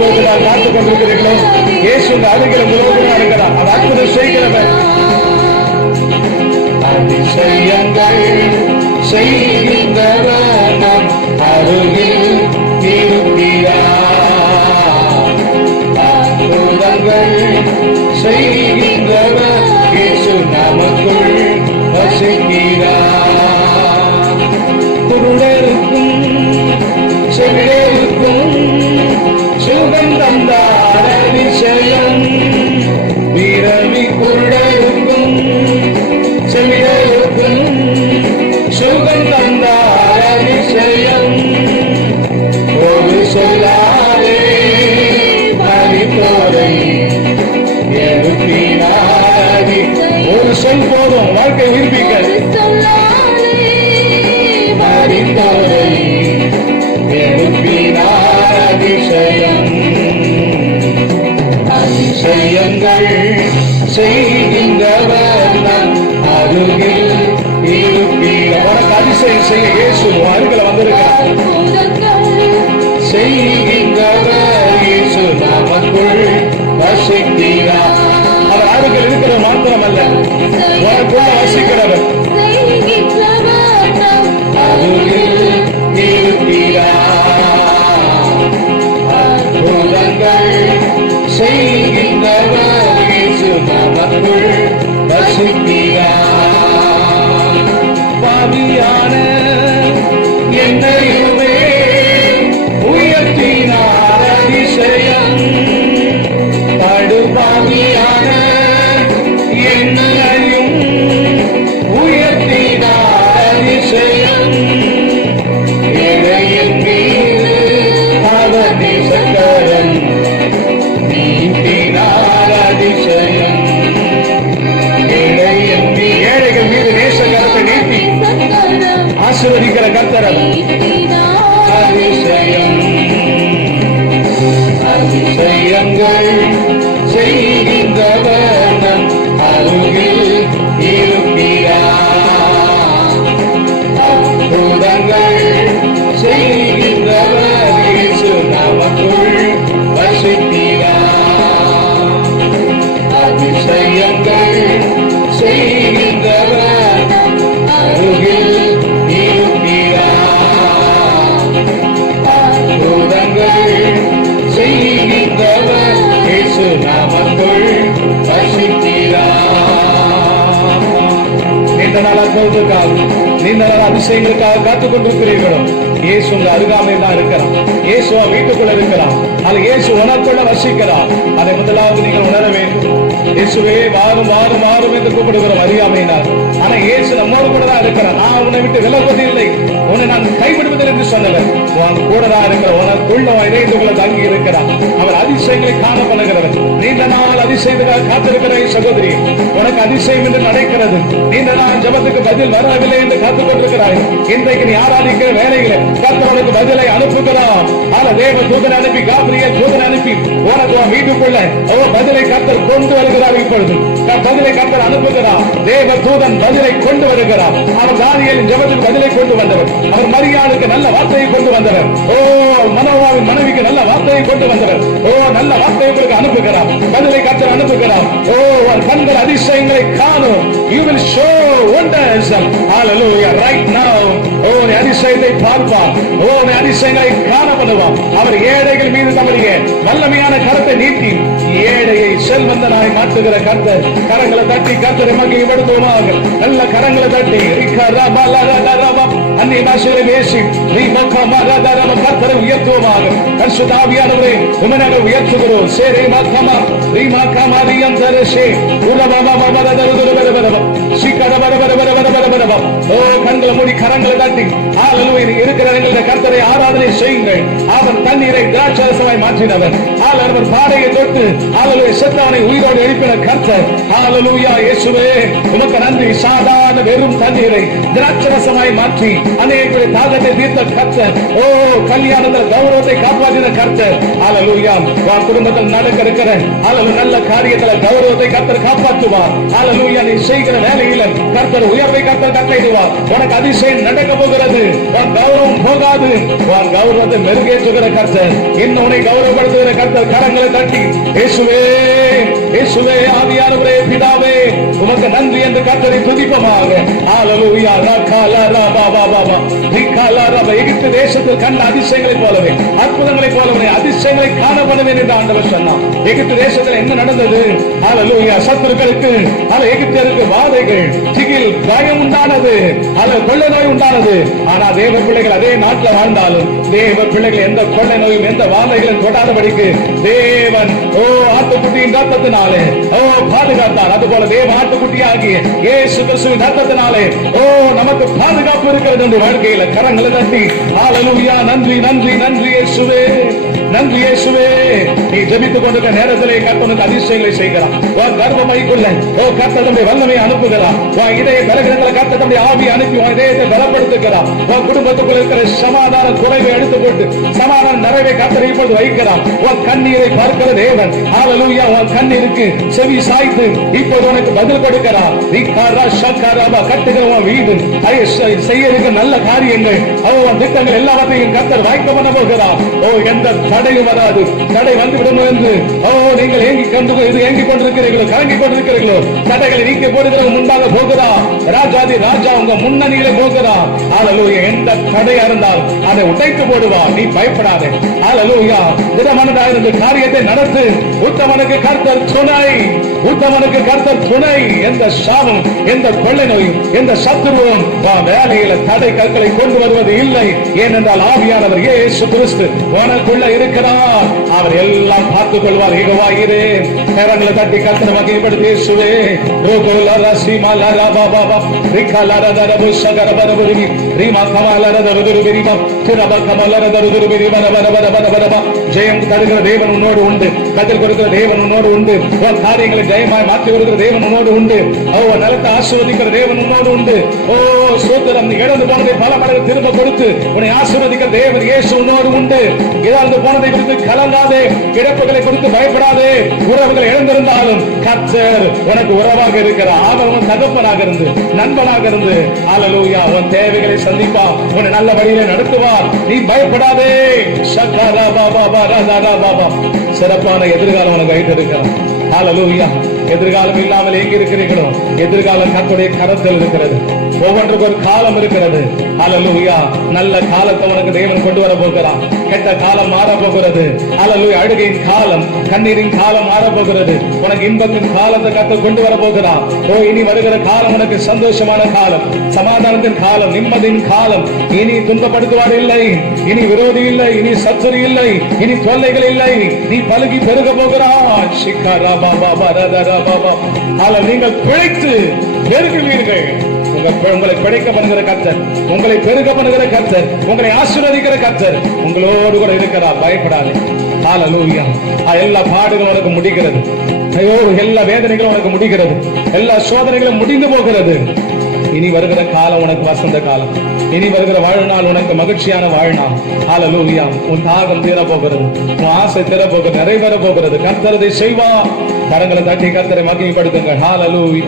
அற்புதத்தினால் காத்துக் கொண்டிருக்கிறீர்களோ இயேசு உங்க அருகில் உங்களோடு இருக்கிறார். அவர் அற்புதம் செய்கிறவர். அதிசயங்கள் செய்கின்றவர் நம் அருகில் இருக்கிறார். அற்புதங்கள் செய்கின்றவர் இயேசு நமக்குள் வசிக்கிறார். குருடருக்கும் செவிடருக்கும் சுகம் தந்தார் அதிசயம். பிறவி குருடருக்கும் செவிடருக்கும் சுகம் தந்தார் அதிசயம். ஒரு சொல்லாரே மரித்தோரை எழுப்பினார். ஒரு சொல் போதும் வாழ்க்கை உயிர்ப்பிக்க. மரித்தோரை எழுப்பினார் அதிசயம். அதிசயங்கள் செய்கின்றவர் நம் அருகில் இருக்கிறார். உனக்கு அதிசயம் செய்ய இயேசு அருகில் வந்திருக்கிறார். செய்கின்றவர் இயேசு நமக்குள் வசிக்கிறார். அவர் அருகில் இருக்கிற மாத்திரமல்ல, உனக்குள்ள வசிக்கிறவர். அருகில் இருக்கிறார். அற்புதங்கள் செய்கின்றவர் இயேசு நமக்குள் வசிக்கிறார். பாவியான என்னையுமே உயர்த்தினார் அதிசயம். படுபாவியான என்னையும் உயர்த்தினார் அதிசயம். இடையின் மீது அவர் நேசக்கரம் நீட்டினார் அதிசயம். ஏழைகள் மீது நேசக்கரத்தை நீட்டி ஆசீர்வதிக்கிற கர்த்தர் அதிசயம். அதிசயங்கள் செய்கின்றவர் நம் அருகில் இருக்கிறார். அற்புதங்கள் செய்கின்றவர் இயேசு நமக்குள் வசிக்கிறார். அதிசயங்கள் செய்கின்றவர் அருகில் இருக்கிறார். அற்புதங்கள் செய்கின்றவர் இயேசு நமக்குள் வசிக்கிறார். நீண்ட நாள் அற்புதத்துக்காக, நீண்ட நாள் அதிசயங்களுக்காக காத்துக் கொண்டிருக்கிறீர்களோ இயேசு உங்க அருகாமையில் தான் இருக்கிறார். இயேசு வீட்டுக்குள்ள இருக்கிறார். அது இயேசு உனக்குள்ள வசிக்கிறார். அதை முதலாவது நீங்கள் உணர வேண்டும். இயேசுவே வாரும் வாரும் வாரும் என்று கூப்பிடுகிறோம் அறியாமையினார். ஆனா இயேசு நம்மோடு கூட தான் இருக்கிறார். நான் உன்னை விட்டு விலகுவதில்லை, உன்னை நான் கைவிடுவதில்லை என்று சொன்னவர். உன் கூட தான் இருக்கிற உனக்குள்ள இணைந்துக்குள்ள தங்கி இருக்கிறார். அவர் அதிசயங்களை காண பண்ணுகிறவர். நீண்ட நாள் அதிசயத்துக்காக காத்திருக்கிற சகோதரி, உனக்கு அதிசயம் என்று நடக்கிறது. நீண்ட நாள் ஜபத்துக்கு பதில் வரவில்லை என்று காத்துக் கொண்டிருக்கிறாய். இன்றைக்கு நீ ஆராதிக்கிற வேலைகளை கர்த்தர் உனக்கு பதிலை அனுப்புகிறார். ஆனா தேவ தூதனை அனுப்பி, காபிரியல் தூதனை அனுப்பி உனக்கு வீட்டுக்குள்ள பதிலை கர்த்தர் கொண்டு வருகிறார். இப்பொழுது பதிலை கர்த்தர் அனுப்புகிறார். தேவ தூதன் பதிலை கொண்டு வருகிறார். அவர் தானியேலின் ஜபத்துக்கு பதிலை கொண்டு வந்தவர். அவர் மரியாளுக்கு நல்ல வார்த்தையை கொண்டு வந்தவர். மனோவாவின் மனைவிக்கு நல்ல வார்த்தையை கொண்டு வந்தவர். நல்ல வார்த்தையை உங்களுக்கு அனுப்புகிறார். பதிலை கர்த்தர் அனுப்புகிறார். கண்கள் அதிசயங்களை காணும். You will show wonders. Hallelujah. Right now. நீ அதிசயத்தை பார்ப்பார். நீ அதிசயங்களை காண பண்ணுவார். அவர் ஏழைகள் மீது தம்முடைய வல்லமையான கரத்தை நீட்டி ஏழையை செல்வந்தனாய் மாற்றுகிற கர்த்தர். கரங்களை தட்டி கர்த்தரை மகிமைப்படுத்துவோமாக. நல்ல கரங்களை தட்டி அந்நிய பாஷையிலே பேசி கர்த்தரை உயர்த்துவோமாக. பரிசுத்த ஆவியானவரே உம்மை நாங்கள் உயர்த்துகிறோம். சேரே மாக்கமா ரீமா காமாரியம் தரசே கண்களை மூடி கரங்களை தட்டி இருக்கிற கர்த்தரை ஆராதனை செய்யுங்கள். அவர் தண்ணீரை திராட்சரசமாய் மாற்றினவர். அவர் பாடையை தொட்டு செத்தவனை உயிரோடு எழுப்பின கர்த்தர். ஹல்லேலூயா. இயேசுவே உமக்கு நன்றி. சாதா மதுரமான வெறும் தண்ணீரை திராட்சரசமாய் மாற்றி அநேக தாகத்தை தீர்த்த கர்த்தர். ஓ கல்யாணத்தில் கௌரவத்தை காப்பாற்றின கர்த்தர். ஹalleluya. உன் குடும்பத்தில் நடக்க இருக்கிற நல்ல காரியத்தில் கௌரவத்தை கர்த்தர் காப்பாற்றுவார். ஹalleluya. நீ செய்கிற வேலையில கர்த்தர் உயர்வை கர்த்தர் கட்டளையிடுவார். உனக்கு அதிசயம் நடக்க போகிறது. உன் கௌரவம் போகாது. உன் கௌரவத்தை மெருகேற்றுகிற கர்த்தர், இன்னும் உன்னை கௌரவப்படுத்துகிற கர்த்தர் கரங்களை தட்டி இயேசுவே இயேசுவே ஆவியானவரே பிதாவே உமக்கு நன்றி என்று கர்த்தரை துதிப்போமாக. ஹalleluya. எகிப்து தேசத்தில் கண்ட அதிசயங்களைப் போலவே அற்புதங்களைப் போலவே அதிசயங்களை காணப்படுவேன் என்று ஆண்டவர் சொன்னார். எகிப்து தேசத்தில் என்ன நடந்தது? ஹalleluya. சத்துருக்களுக்கு எகிப்தியருக்கு வாதைகள், திகில், பயம் உண்டானது, கொள்ளை நோய் உண்டானது. ஆனா தேவ பிள்ளைகள் அதே நாட்டில் வாழ்ந்தாலும் தேவ பிள்ளைகள் எந்த கொள்ளை நோயும் எந்த வாதைகளும் தொடாதபடிக்கு தேவன் ஆட்டுக்குட்டியின் ரத்தத்தினாலே பாதுகாத்தார். அதுபோல தேவ ஆட்டுக்குட்டியாகிய இயேசு கிறிஸ்துவின் ரத்தத்தினாலே நமக்கு பாதுகாப்பு இருக்கிறது என்று வாழ்க்கையில கரங்களை தட்டி ஹalleluya. நன்றி நன்றி நன்றி இயேசுவே, நன்றி இயேசுவே. நீ ஜெபித்துக் கொண்டிருக்கிற நேரத்திலே கர்த்தனுக்கு அதிசயங்களை செய்கிறார். உன் கர்ப்பப்பைக்குள்ள கர்த்தர் தம்முடைய வல்லமை அனுப்புகிறார். உன் இதய பலகீனங்களை கர்த்தர் தம்முடைய ஆவியை அனுப்பி உன் இதயத்தை பலப்படுத்துகிறார். உன் குடும்பத்துக்குள்ள இருக்கிற சமாதான குறைவை எடுத்து போட்டு சமாதான நிறைவை கர்த்தர் இப்பொழுது வைக்கிறார். உன் கண்ணீரை பார்க்கிற தேவன் ஹalleluya. உன் கண்ணீருக்கு செவி சாய்த்து இப்போது உனக்கு பதில் கொடுக்கிறார். கட்டுகிற உன் வீடு செய்ய இருக்கிற நல்ல காரியங்கள் அவன் திட்டங்கள் எல்லாவற்றையும் கர்த்தர் வாய்க்க பண்ண போகிறார். எந்த தடையும் வராது. தடை வந்துவிடும் என்று நீங்கள் ஏங்கிக் கொண்டிருக்கிறீர்களோ, கலங்கிக் கொண்டிருக்கிறீர்களோ, தடைகளை நீக்கி போடுகிறவன் முன்பாக போகிறார். ராஜாதி ராஜா உங்க முன்னணியிலே போகிறார். ஹalleluya. எந்த தடையா இருந்தால் அதை உடைத்து போடுவார். நீ பயப்படாதே. ஹalleluya. திடமனதாயிருந்து காரியத்தை நடத்து. உத்தமனுக்கு கர்த்தர் துணை, உத்தமனுக்கு கர்த்தர் துணை. எந்த சாபம், எந்த கொள்ளை நோயும், எந்த சத்துருவும் வேலையில தடை கற்களை கொண்டு வருவது இல்லை. ஏனென்றால் ஆவியானவர் இயேசு கிறிஸ்து உனக்குள்ள இருக்கிறார். அவர் எல்லாம் பார்த்துக் கொள்வார். யெகோவாயிரே கரங்களை தட்டி கர்த்தரை மகிமைப்படுத்தி இயேசுவே ஜெயம் தருகிற தேவன் உன்னோடு உண்டு. கதில் கொடுக்கிற தேவன் உன்னோடு உண்டு. காரியங்களை ஜெயமாய் மாற்றி வருகிற தேவன் உன்னோடு உண்டு. நலத்தை ஆசீர்வதிக்கிற தேவன் உன்னோடு உண்டு. சோத்திரம். நீ இழந்து போனதை பல மடங்கு திரும்ப கொடுத்து உன்னை ஆசீர்வதிக்கிற தேவன் இயேசு உன்னோடு உண்டு. இழந்து போனதை குறித்து கலங்காதே. இழப்புகளை குறித்து பயப்படாதே. உறவுகளை இழந்திருந்தாலும் கர்த்தர் உனக்கு உறவாக இருக்கிறார். அவர் உன் தகப்பனாக இருந்து நண்பனாக இருந்து ஹalleluya. உன் தேவைகளை சந்திப்பார். உன்னை நல்ல வழியிலே நடத்துவார். நீ பயப்படாதே. சிறப்பான எதிர்காலம் உனக்கு வைத்திருக்கிறார். ஹalleluya. எதிர்காலம் இல்லாமல் எங்க இருக்கிறீர்களோ எதிர்காலம் கர்த்தருடைய கரத்தில் இருக்கிறது. ஒவ்வொன்றுக்கு ஒரு காலம் இருக்கிறது. ஹalleluya. நல்ல காலத்தை உனக்கு தேவன் கொண்டு வர போகிறார். கெட்ட காலம் மாற போகிறது. ஹalleluya. அழுகையின் காலம், கண்ணீரின் காலம் மாற போகிறது. உனக்கு இன்பத்தின் காலத்தை கர்த்தர் கொண்டு வர போகிறார். இனி வருகிற காலம் உனக்கு சந்தோஷமான காலம், சமாதானத்தின் காலம், நிம்மதியின் காலம். இனி துன்பப்படுத்துவார் இல்லை, இனி விரோதி இல்லை, இனி சத்துரு இல்லை, இனி தொல்லைகள் இல்லை. நீ பலுகி பெருக போகிறார். சிக்கரா பாபா பரதரா பாபா. நீங்கள் பிழைத்து பெருகுவீர்கள். உங்களை பிழைக்க பண்ணுகிற கர்த்தர், உங்களை பெருக பண்ணுகிற கர்த்தர், உங்களை ஆசீர்வதிக்கிற கர்த்தர் உங்களோடு கூட இருக்கிறார். பயப்படாதே. ஹalleluya. எல்லா பாடுகளும் உனக்கு முடிகிறது. எல்லா வேதனைகளும் உனக்கு முடிகிறது. எல்லா சோதனைகளும் முடிந்து போகிறது. இனி வருகிற காலம் உனக்கு வசந்த காலம். இனி வருகிற வாழ்நாள் உனக்கு மகிழ்ச்சியான வாழ்நாள். ஹalleluya. உன் தாகம் தீர போகிறது. உன் ஆசை தீர போகிறது. நிறைவேற போகிறது. கர்த்தர் இதை செய்வார். கரங்களை தட்டி கர்த்தரை மகிமைப்படுத்துங்கள். ஹalleluya.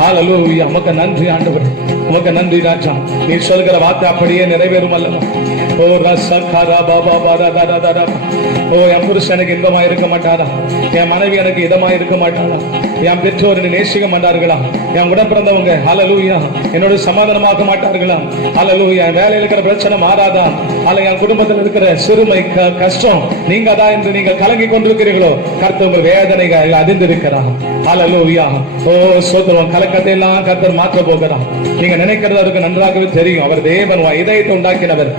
ஹalleluya. உமக்கு நன்றி ஆண்டவரே. உமக்கு நன்றி ராஜா. நீ சொல்கிற வார்த்தை அப்படியே நிறைவேறும் அல்லவா? என் புருஷன் எனக்கு இன்பமா இருக்க மாட்டாரா? என் மனைவி எனக்கு இதமா இருக்க மாட்டாரா? என் பெற்றோர் நேசிக்க மாட்டார்களா? என் உடன் பிறந்தவங்க ஹalleluya என்னோட சமாதானமாக்க மாட்டார்களா? ஹalleluya. என் வேலையில் இருக்கிற பிரச்சனை மாறாதா? என் குடும்பத்தில் இருக்கிற சிறுமை கஷ்டம் நீங்காதா என்று நீங்கள் கலங்கி கொண்டிருக்கிறீர்களோ கர்த்தர் உங்கள் வேதனைகள் அறிந்திருக்கிறார். ஹalleluya. சோதரம் கலக்கத்தை எல்லாம் கர்த்தர் மாற்ற போகிறார். நீங்க நினைக்கிறது அவருக்கு நன்றாகவே தெரியும். அவர் தேவன். இதயத்தை உண்டாக்கினவர்,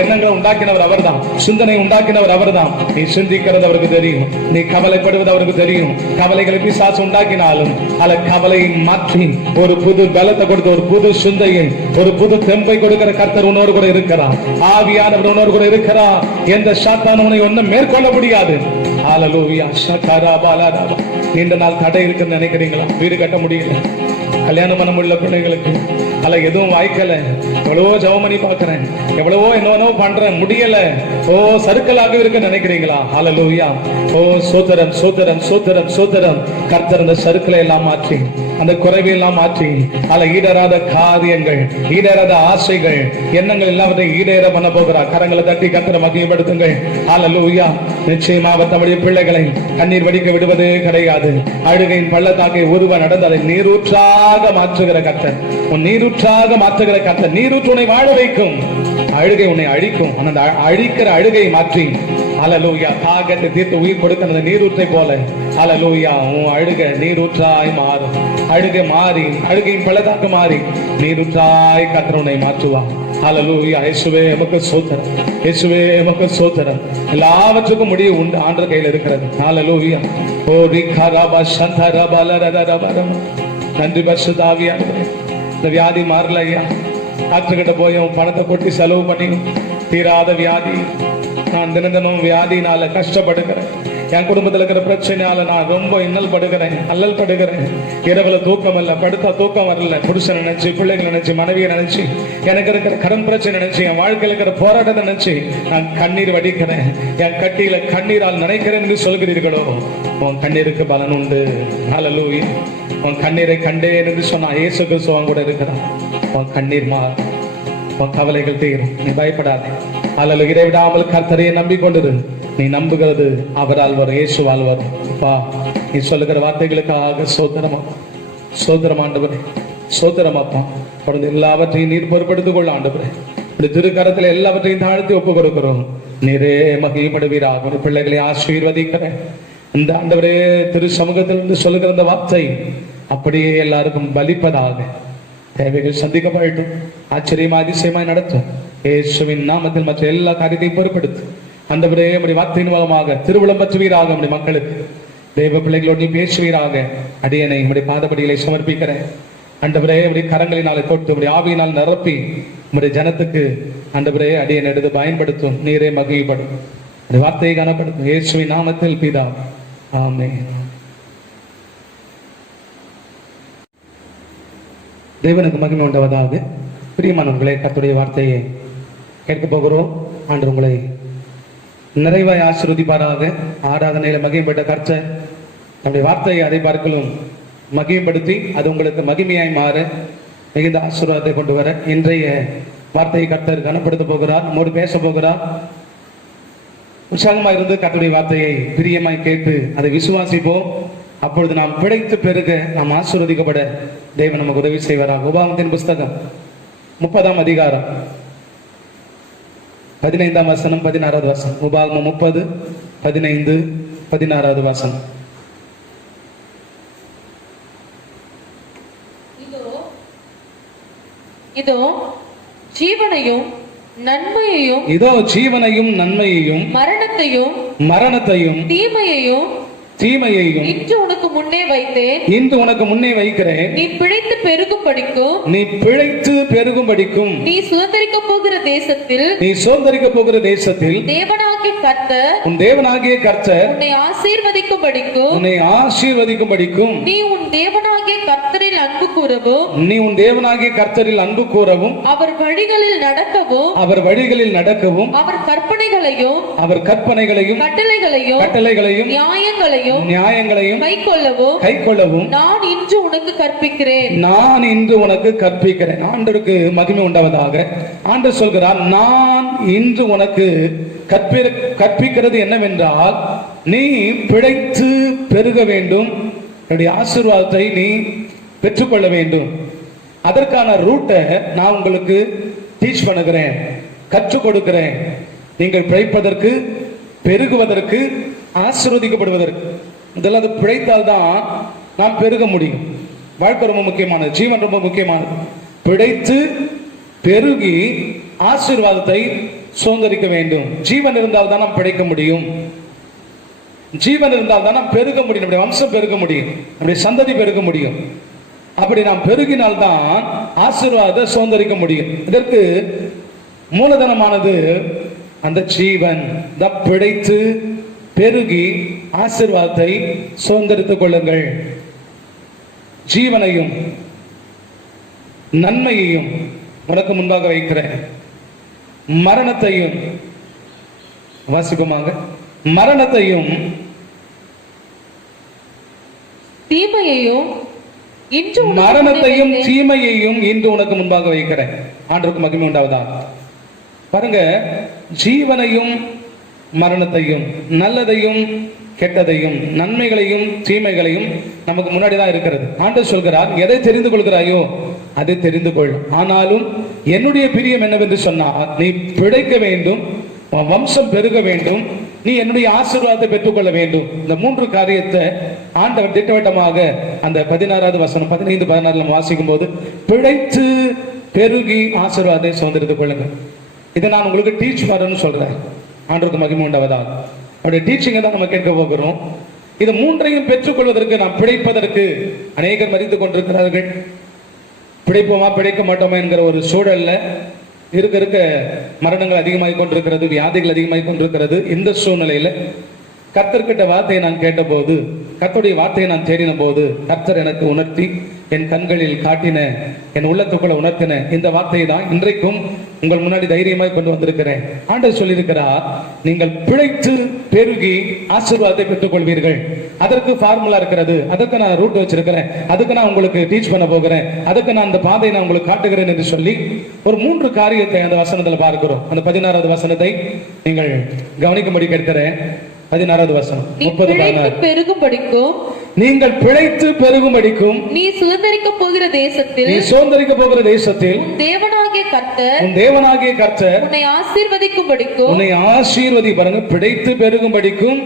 எண்ணங்களை உண்டாக்கினவர் அவர்தான். சிந்தனை உண்டாக்கினவர் அவர்தான். நீ சிந்திக்கிறது அவருக்கு தெரியும். நீ கவலைப்படுவது அவருக்கு தெரியும். கவலைகளை பிசாசு உண்டாக்கினாலும் கவலையை மாற்றி ஒரு புது பலத்தை கொடுத்து ஒரு புது சிந்தையை ஒரு புது தெம்பை கொடுக்கிற கர்த்தர் உன்னோடு கூட இருக்கிறார். ஆவியானவர் உன்னோடு கூட இருக்கிறார். எந்த சாத்தானும் உன்னை ஒன்றும் மேற்கொள்ள முடியாது. ஹalleluya. நீண்ட நாள் தடை இருக்குன்னு நினைக்கிறீங்களா? வீடு கட்ட முடியல, கல்யாணம் பண்ண முடியல பிள்ளைகளுக்கு, அல்ல எதுவும் வாய்க்கல, எவ்வளவோ ஜெபம் பண்ணி பார்க்கிறேன், எவ்வளவோ என்னவோ பண்றேன், முடியல, ஓ சறுக்கலாக இருக்க நினைக்கிறீங்களா? ஹல்லேலூயா. ஓ சோதரம் சோதரம் சோதரம் சோதரம். கர்த்தர் அந்த சறுக்கலை எல்லாம் மாற்றி, அந்த குறைவை எல்லாம் மாற்றி, அல்ல ஈடேறாத காரியங்கள், ஈடேறாத ஆசைகள், எண்ணங்கள் எல்லாவற்றையும் ஈடேற பண்ண போகிறார். கரங்களை தட்டி கர்த்தரை மகிமைப்படுத்துங்கள். ஹல்லேலூயா. நிச்சயமாக தம்முடைய பிள்ளைகளை கண்ணீர் வடிக்க விடுவதே கிடையாது. அழுகையின் பள்ளத்தாக்கை ஒருவன் நடந்து அதை நீரூற்றாக மாற்றுகிற கர்த்தர், உன் நீரூற்றாக மாற்றுகிற கர்த்தர். நீரூற்று உன்னை வாழ வைக்கும், அழுகை உன்னை அழிக்கும். அந்த அழிக்கிற அழுகையை மாற்றி, ஹல்லேலூயா, தாகத்தை தீர்த்து உயிர் கொடுக்கிற நீரூற்றை போல, ஹல்லேலூயா, உன் அழுகை நீரூற்றாய் மாறும். அழுகை மாறி, அழுகையின் பள்ளத்தாக்கு மாறி நீரூற்றாய் கர்த்தர் உன்னை மாற்றுவார். ஹல்லேலூயா. இயேசுவே உமக்கு ஸ்தோத்திரம், இயேசுவே உமக்கு ஸ்தோத்திரம். எல்லாவற்றுக்கும் முடிவு உண்டு, ஆண்டவர் கையில் இருக்கிறது. ஹல்லேலூயா. ஓ ரிகரபா சந்தரபா லரரபரம. நன்றி பரிசுத்த ஆவியானவரே. இந்த வியாதி மாறல ஐயா. டாக்டர் கிட்ட போயும் பணத்தை கொட்டி செலவு பண்ணி தீராத வியாதி. நான் தினம் வியாதினால கஷ்டப்படுகிறேன். என் குடும்பத்தில் இருக்கிற பிரச்சனையால நான் ரொம்ப இன்னல் படுகிறேன், அல்லல் படுகிறேன். இரவுல தூக்கம் இல்ல, படுத்தா தூக்கம் வரல. புருஷன் நினைச்சு, பிள்ளைகள் நினைச்சு, மனைவியை நினைச்சு, எனக்கு இருக்கிற கடன் பிரச்சனை நினைச்சு, என் வாழ்க்கையில் இருக்கிற போராட்டத்தை நினைச்சு நான் கண்ணீர் வடிக்கிறேன். என் கட்டியில கண்ணீரால் நினைக்கிறேன் என்று சொல்கிறீர்களோ, உன் கண்ணீருக்கு பலன் உண்டு. ஹல்லேலூயா. உன் கண்ணீரை கண்டேன் என்று சொன்னா இயேசு கிறிஸ்து கூட இருக்கிறான். உன் கண்ணீர் மாறும், உன் கவலைகள் தீரும், நீ பயப்படாதே. அல்லது இடைவிடாமல் கர்த்தரையே நம்பிக்கொண்டிரு. நீ நம்புகிறது அவரால் வரும், இயேசுவால் வரும். அப்பா, நீ சொல்லுகிற வார்த்தைகளுக்காக சோதரமா சோதரம் ஆண்டவரே, சோதரம் அப்பா. தொடர்ந்து எல்லாவற்றையும் நீர் பொறுப்படுத்திக் கொள்ள ஆண்டவரே. இப்படி திருக்கரத்தில் எல்லாவற்றையும் தாழ்த்தி ஒப்பு கொடுக்கிறோம். நீரே மகிமைப்படுவீராக. ஒரு பிள்ளைகளை ஆசீர்வதிக்கிறேன். இந்த ஆண்டவரே திரு சமூகத்திலிருந்து சொல்லுகிற இந்த வார்த்தை அப்படியே எல்லாருக்கும் பலிப்பதாக. தேவைகள் சந்திக்கப்படட்டும், ஆச்சரியமா அதிசயமாய் நடத்தும். இயேசுவின் நாமத்தில் மற்ற எல்லா காரியத்தையும் பொறுப்படுத்து ஆண்டவரே. நம்முடைய வார்த்தையின் மூலமாக திருவிழம் பற்றுவீராக. நம்முடைய மக்களுக்கு தேவ பிள்ளைகளோடு நீ பேசுவீராக. அடியனை நம்முடைய பாதபடிகளை சமர்ப்பிக்கிறேன் ஆண்டவரே. நம்முடைய கரங்களினாலே தொட்டு, நம்முடைய ஆவியினால் நிரப்பி, நம்முடைய ஜனத்துக்கு ஆண்டவரே அடியனை எடுத்து பயன்படுத்தும். நீரே மகிழ்படும், வார்த்தையை காணப்படுத்தும். இயேசுவின் நாமத்தில் பிதா, ஆமென். தேவனுக்கு மகிமை உண்டாவதாக. பிரியமானவர்களே, கர்த்தருடைய வார்த்தையை கேட்க போகிறோம். ஆண்டு உங்களை நிறைவாய் ஆசீர்வதிப்பாராக. ஆராதனையில மகிமைப்பட்ட கர்த்தர் நம்முடைய வார்த்தையை அதை பார்க்கலும் மகிமைப்படுத்தி அது உங்களுக்கு மகிமையாய் மாற மிகுந்த ஆசீர்வாதத்தை கொண்டு வர இன்றைய வார்த்தையை கர்த்தர் கனப்படுத்த போகிறார், நம்மோடு பேச போகிறார். உற்சாகமாக இருந்து கர்த்தருடைய வார்த்தையை பிரியமாய் கேட்டு அதை விசுவாசிப்போம். அப்பொழுது நாம் பிழைத்து பெருக, நாம் ஆசீர்வதிக்கப்பட தேவன் நமக்கு உதவி செய்வாராக. உபாகமத்தின் புஸ்தகம் 30ஆம் அதிகாரம் 15ஆம் வசனம் 16வது வசனம். உபாகமம் 30, 15, 16வது வசனம். இதோ ஜீவனையும் நன்மையையும், இதோ ஜீவனையும் நன்மையையும், மரணத்தையும் தீமையையும் இன்று உனக்கு முன்னே வைத்தேன். இன்று உனக்கு முன்னே வைக்கிறேன். நீ பிழைத்து பெருகும்படிக்கும் நீ சுதந்தரிக்க போகிற தேசத்தில் உன் தேவனாகிய கர்த்தர் உன்னை ஆசீர்வதிக்கும்படிக்கும் நீ உன் தேவனாகிய கர்த்தரில் அன்பு கூறவும் அவர் வழிகளில் நடக்கவும் அவர் கற்பனைகளையும் கட்டளைகளையும் நியாயங்களையும் கைக்கொள்ளவும் நான் இன்று உனக்கு கற்பிக்கிறேன். ஆண்டவருக்கு மகிமை உண்டாவதாக. ஆண்டவர் சொல்கிறார், நான் இன்று உனக்கு கற்பிக்கிறது என்னவென்றால், நீ பிழைத்து பெருக வேண்டும், என்னுடைய ஆசீர்வாதத்தை நீ பெற்றுக்கொள்ள வேண்டும். அதற்கான ரூட்டை நான் உங்களுக்கு டீச் பண்ணுகிறேன், கற்றுக் கொடுக்கிறேன். நீங்கள் பிழைப்பதற்கு, பெருகுவதற்கு, ஆசீர்வதிக்கப்படுவதற்கு. இதெல்லாம் அது பிழைத்தால்தான் நாம் பெருக முடியும். வாழ்க்கை ரொம்ப முக்கியமானது, ஜீவன் ரொம்ப முக்கியமானது. பிழைத்து பெருகி ஆசீர்வாதத்தை சுதந்தரிக்க வேண்டும். ஜீவன் இருந்தால் தான் நாம் பிழைக்க முடியும். ஜீவன் இருந்தால் தான் நாம் பெருக முடியும். நம்முடைய வம்சம் பெருக முடியும், நம்முடைய சந்ததி பெருக முடியும். அப்படி நாம் பெருகினால்தான் ஆசீர்வாதத்தை சுதந்தரிக்க முடியும். இதற்கு மூலதனமானது அந்த ஜீவன். பிழைத்து பெருகி ஆசீர்வாதத்தை சுதந்தரித்துக் கொள்ளுங்கள். ஜீவனையும் நன்மையையும் உனக்கு முன்பாக வைக்கிறேன், மரணத்தையும் வாசிப்போமாக, மரணத்தையும் தீமையையும் இன்று உனக்கு மரணத்தையும் முன்னே தீமையையும் இன்று உனக்கு முன்பாக வைக்கிறேன். ஆண்டவருக்கு மகிமை உண்டாவதா. பாருங்க, ஜீவனையும் மரணத்தையும், நல்லதையும் கெட்டதையும், நன்மைகளையும் தீமைகளையும் நமக்கு முன்னாடி தான் இருக்கிறது. ஆண்டவர் சொல்கிறார், எதை தெரிந்து கொள்கிறாயோ அதை தெரிந்து கொள். ஆனாலும் என்னுடைய பிரியம் என்னவென்று சொன்னால், நீ பிழைக்க வேண்டும், உன் வம்சம் பெருக வேண்டும், நீ என்னுடைய ஆசீர்வாதத்தை பெற்றுக்கொள்ள வேண்டும். இந்த மூன்று காரியத்தை ஆண்டவர் திட்டவட்டமாக அந்த 16வது வசனம் 15, 16 வாசிக்கும் போது, பிழைத்து பெருகி ஆசீர்வாதத்தை சுதந்திரித்துக் கொள்ளுங்கள். இதை நான் உங்களுக்கு டீச் பண்ணணும்னு சொல்றேன். ஆண்டவருக்கு மகிமை உண்டாவதா. அவருடைய டீச்சிங்கை தான் நம்ம கேட்க போகிறோம். இது மூன்றையும் பெற்றுக்கொள்வதற்கு, நாம் பிழைப்பதற்கு அநேகர் மதித்துக் கொண்டிருக்கிறார்கள். பிழைப்போமா பிழைக்க மாட்டோமா என்கிற ஒரு சூழல்ல இருக்க மரணங்கள் அதிகமாகிக் கொண்டிருக்கிறது, வியாதிகள் அதிகமாகிக் கொண்டிருக்கிறது. இந்த சூழ்நிலையில கர்த்தர்கிட்ட வார்த்தையை நான் கேட்டபோது, கர்த்தருடைய வார்த்தையை நான் தேடின போது, கர்த்தர் எனக்கு உணர்த்தி என் கண்களில் காட்டின, என் உள்ளத்துக்குள்ள உணர்த்தின இந்த வார்த்தையை தான் இன்றைக்கும் உங்கள் முன்னாடி தைரியமாய் கொண்டு வந்திருக்கிறேன். ஆண்டவர் சொல்லியிருக்கிறார், நீங்கள் பிழைத்து பெருகி ஆசீர்வாதத்தை பெற்றுக் கொள்வீர்கள். அதற்கு ஃபார்முலா இருக்கிறது, அதற்கு நான் ரூட் வச்சிருக்கிறேன், அதுக்கு நான் உங்களுக்கு டீச் பண்ண போகிறேன், அதுக்கு நான் அந்த பாதையை நான் உங்களுக்கு காட்டுகிறேன் என்று சொல்லி ஒரு 3 காரியத்தை அந்த வசனத்தில் பார்க்கிறோம். அந்த 16வது வசனத்தை நீங்கள் கவனிக்கும்படி கேட்கிறேன். 16வது வசனம் 30 பெருகும்படிக்கும், நீங்கள் பிழைத்து பெருகும்படிக்கும், நீ சுதந்தரிக்க போகிற தேசத்தில், நீ சுதந்தரிக்க போகிற தேசத்தில் உன் தேவனாகிய கர்த்தர், உன் தேவனாகிய கர்த்தர் உன்னை ஆசீர்வதிக்கும்படிக்கும், உன்னை ஆசீர்வதி. பாருங்க, பிழைத்து பெருகும்படிக்கும்,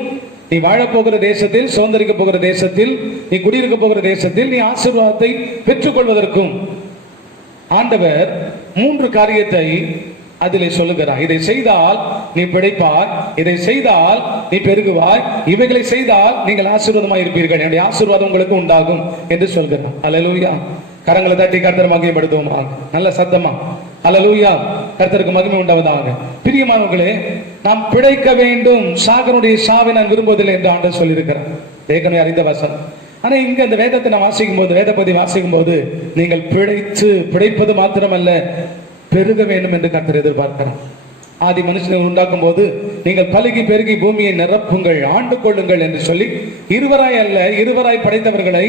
நீ வாழப் போகிற தேசத்தில், சுதந்தரிக்க போகிற தேசத்தில், நீ குடியிருக்க போகிற தேசத்தில் நீ ஆசீர்வாதத்தை பெற்றுக்கொள்வதற்கும் ஆண்டவர் 3 காரியத்தை அதிலே சொல்லுகிறார். இதை செய்தால் நீ பிழைப்பாய், இதை செய்தால் நீ பெருகுவாய், இவைகளை செய்தால் நீங்கள் ஆசீர்வாதமாய் இருப்பீர்கள், என்னுடைய ஆசீர்வாதம் உங்களுக்கு உண்டாகும் என்று சொல்கிறார். அல்லேலூயா. கரங்களை தட்டி கர்த்தர் மகிமைப்படுத்துவோமா, நல்ல சத்தமா அல்லேலூயா. கர்த்தருக்கு மகிமை உண்டாவதாக. பிரியமானவர்களே, நாம் பிழைக்க வேண்டும், சாகனுடைய சாவை நான் விரும்புவதில்லை என்று ஆண்டவர் சொல்லியிருக்கிறார். ஏற்கனவே அறிந்த வசனம். ஆனா இங்க இந்த வேதத்தை நான் வாசிக்கும் போது, வேத பத்தி வாசிக்கும் போது, நீங்கள் பிழைப்பது மாத்திரமல்ல, பெருக வேண்டும் என்று கர்த்தர் எதிர்பார்க்கிறார். ஆதி மனுஷனை உண்டாக்கும் போது, நீங்கள் பலுகி பெருகி பூமியை நிரப்புங்கள், ஆண்டு கொள்ளுங்கள் என்று சொல்லி இருவராய் அல்ல, இருவராய் படைத்தவர்களை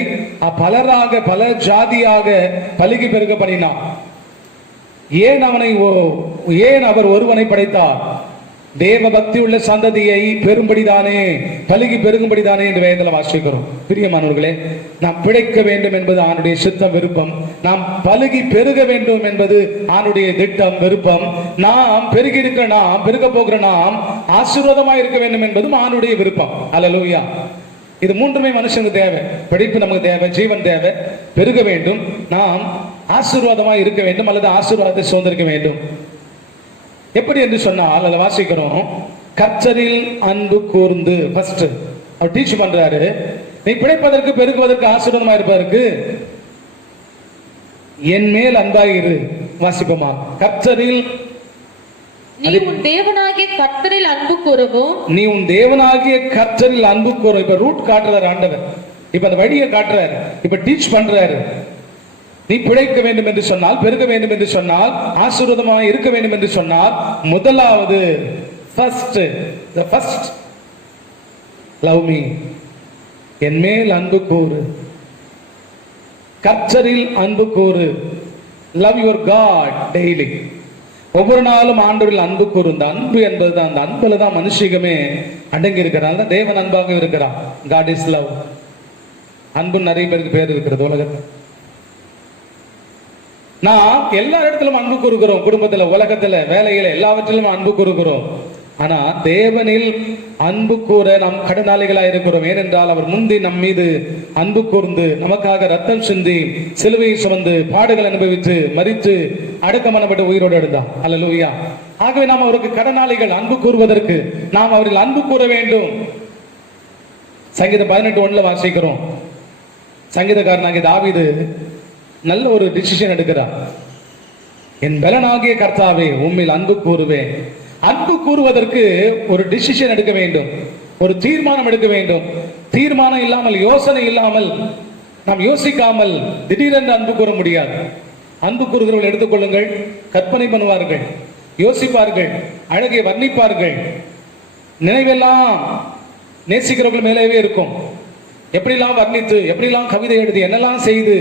பலராக, பல ஜாதியாக பலுகி பெருக பண்ணினார். ஏன் அவர் ஒருவனை படைத்தார்? தேவ பக்தி உள்ள சந்ததியை பெரும்படிதானே, பலுகி பெருகும்படிதானே என்று வேதத்தில் வாசிக்கிறோம். பிரியமானவர்களே, நாம் பிழைக்க வேண்டும் என்பது ஆணுடைய சித்தம், விருப்பம். நாம் பலுகி பெருக வேண்டும் என்பது ஆணுடைய திட்டம், விருப்பம். நாம் பெருகி இருக்கிற, நாம் பெருக போகிற, நாம் ஆசீர்வாதமாய் இருக்க வேண்டும் என்பதும் ஆணுடைய விருப்பம். அல்லேலூயா. இது மூன்றுமே மனுஷனுக்கு தேவை. பிழைப்பு நமக்கு தேவை, ஜீவன் தேவை, பெருக வேண்டும், நாம் ஆசீர்வாதமாய் இருக்க வேண்டும், அல்லது ஆசீர்வாதத்தை சுதந்திரிக்க வேண்டும். எப்படி என்று சொன்னால், அதை வாசிக்கிறோம், கர்த்தரில் அன்பு கூர்ந்து. ஃபர்ஸ்ட் அவர் டீச் பண்றாரு, நீ பிழைப்பதற்கு, பெருகுவதற்கு, ஆசீர்வாதமா இருப்பதற்கு என் மேல் அன்பாயிரு. வாசிப்போமா, கர்த்தரில், நீ உன் தேவனாகிய கர்த்தரில் அன்பு கூறவும், நீ உன் தேவனாகிய கர்த்தரில் அன்பு கூறும். இப்ப ரூட் காட்டுறாரு ஆண்டவர், இப்ப அந்த வழியை காட்டுறாரு, இப்ப டீச் பண்றாரு. நீ பிழைக்க வேண்டும் என்று சொன்னால், பெருக வேண்டும் என்று சொன்னால், ஆசீர்வாதமாக இருக்க வேண்டும் என்று சொன்னால், முதலாவது ஃபர்ஸ்ட் லவ் மீ, என் மேல் அன்பு கூறு, கர்த்தரில் அன்பு கூறு. Love your God daily. ஒவ்வொரு நாளும் ஆண்டவரில் அன்பு கூறு. இந்த அன்பு என்பது தான், அந்த அன்புல தான் மனுஷிகமே அடங்கி இருக்கிறாங்க. தேவன் அன்பாக இருக்கிறான். God is love. அன்பு நிறைய பேருக்கு பேர் இருக்கிறது உலகத்தில். நாம் எல்லா இடத்திலும் அன்பு கூறுகிறோம், குடும்பத்துல, உலகத்துல, வேலையில, எல்லாவற்றிலும் அன்பு கூறுகிறோம். ஆனா தேவனில் அன்பு கூற நாம் கடனாளிகளா இருக்கிறோம். ஏனென்றால் அவர் முந்தி நம் மீது அன்பு கூர்ந்து, நமக்காக ரத்தம் சிந்தி, சிலுவையை சுமந்து, பாடுகள் அனுபவித்து, மரித்து, அடக்கமனப்பட்டு உயிரோடு எழுந்தார். அல்லேலூயா. ஆகவே நாம் அவருக்கு கடனாளிகள். அன்பு கூறுவதற்கு நாம் அவரில் அன்பு கூற வேண்டும். சங்கீதம் 18:1 வாசிக்கிறோம். சங்கீதக்காரனாகிய தாவீது நல்ல ஒரு டிசிஷன் எடுக்கிறார். என் பலனாகிய கர்த்தாவே, உம்மில் அன்பு கூறுவேன். அன்பு கூறுவதற்கு ஒரு டிசிஷன் எடுக்க வேண்டும், ஒரு தீர்மானம் எடுக்க வேண்டும். தீர்மானம் இல்லாமல், யோசனை இல்லாமல், நாம் யோசிக்காமல் திடீரென்று அன்பு கூற முடியாது. அன்பு கூறுகிறவர்கள் எடுத்துக்கொள்ளுங்கள். கற்பனை பண்ணுவார்கள், யோசிப்பார்கள், அழகை வர்ணிப்பார்கள். நினைவெல்லாம் நேசிக்கிறவர்கள் மேலேயே இருக்கும். எப்படிலாம் வர்ணித்து, எப்படிலாம் கவிதை எழுதி, என்னெல்லாம் செய்து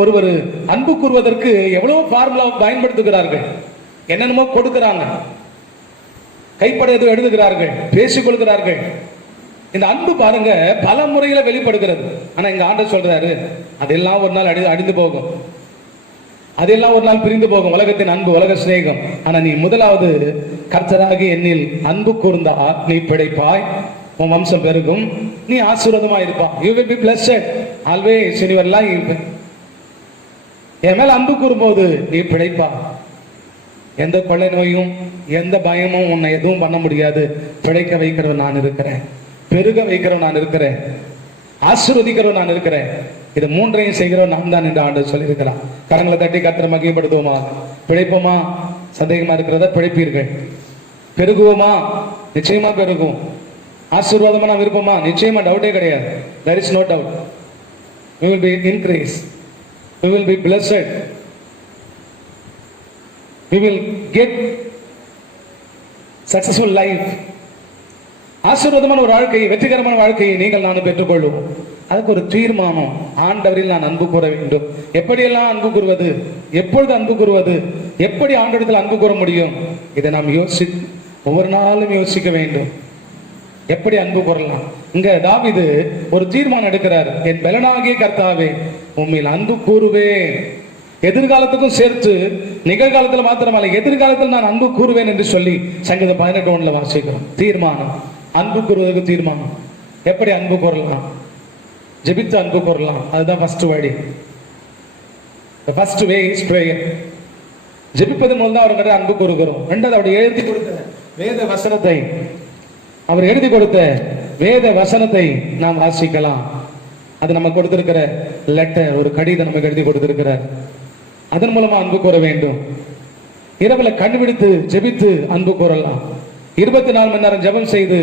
ஒருவர் அன்பு கூறுவதற்கு எவ்வளவு ஃபார்முலா பயன்படுத்துகிறார்கள், என்னென்னமோ கொடுக்கிறாங்க, கைப்பட எழுதுகிறார்கள், பேசிக் கொள்கிறார்கள். இந்த அன்பு பாருங்க பல முறையில வெளிப்படுகிறது. ஆனா இங்க ஆண்டவர் சொல்றாரு, அதெல்லாம் ஒரு நாள் அழிந்து போகும், அதெல்லாம் ஒரு நாள் பிரிந்து போகும். உலகத்தின் அன்பு, உலக சிநேகம். ஆனா நீ முதலாவது கர்த்தராகி என்னில் அன்பு கூர்ந்தா நீ பிழைப்பாய், உன் வம்சம் பெருகும், நீ ஆசீர்வாதமா இருப்பா. You will be blessed always in your life. என் மேல அன்பு கூறும்போது நீ பிழைப்பா. எந்த கொள்ளை நோயும் எந்த பயமும் உன்னை எதுவும் பண்ண முடியாது. பிழைக்க வைக்கிறவன் நான் இருக்கிறேன், பெருக வைக்கிறவன் நான் இருக்கிறேன், ஆசீர்வதிக்கிறவன் நான் இருக்கிறேன். இது மூன்றையும் செய்கிறவன் நான் தான் என்று ஆண்டவர் சொல்லியிருக்கிறான். கரங்களை தட்டி கர்த்தரை மகிமைப்படுத்துவோமா? பிழைப்போமா? சந்தேகமா இருக்கிறதா? பிழைப்பீர்கள். பெருகுவோமா? நிச்சயமா பெருகும். ஆசீர்வாதமா நான் விருப்பமா? நிச்சயமா, டவுட்டே கிடையாது. there is no doubt. we will be increased, we will be blessed, we will get successful life. ஆசீர்வாதமான ஒரு வாழ்க்கையை, வெற்றிகரமான வாழ்க்கையை நீங்கள் நானும் பெற்றுக்கொள்வோம். அதுக்கு ஒரு தீர்மானம், ஆண்டவரில் நான் அன்பு கூற வேண்டும். எப்படியெல்லாம் அன்பு கூறுவது, எப்பொழுது அன்பு கூறுவது, எப்படி ஆண்டவரிடத்தில் அன்பு கூற முடியும்? இதை நாம் ஒவ்வொரு நாளும் யோசிக்க வேண்டும். எப்படி அன்பு கூறலாம்? இங்க தாவீது ஒரு தீர்மானம் எடுக்கிறார். என் பலனாகிய கர்த்தாவே உம்மில் அன்பு கூறுவேன். எதிர்காலத்துக்கும் சேர்த்து, நிகழ்காலத்துல மாத்திரமல்ல, எதிர்காலத்தில் நான் அன்பு கூறுவேன் என்று சொல்லி சங்கீதம் 18:1 வாசிக்கிறோம். தீர்மானம், அன்பு கூறுவதற்கு தீர்மானம். எப்படி அன்பு கூறலாம்? ஜெபித்து அன்பு கூறலாம். அதுதான் ஃபர்ஸ்ட் வழி. First way is prayer. ஜெபிப்பதன் மூலம் தான் அவர்கிட்ட அன்பு கூறுகிறோம். ரெண்டாவது, அவர் எழுதி கொடுத்த வேத வசனத்தை, அவர் எழுதி கொடுத்த வேத வசனத்தை நாம் வாசிக்கலாம். அது நம்ம கொடுத்திருக்கிற லெட்டர், ஒரு கடிதம் நமக்கு எழுதி கொடுத்திருக்கிறார். அதன் மூலமா அன்பு கூற வேண்டும். இரவுல கண்டுபிடித்து ஜெபித்து அன்பு கூறலாம். 24 மணி நேரம் ஜெபம் செய்து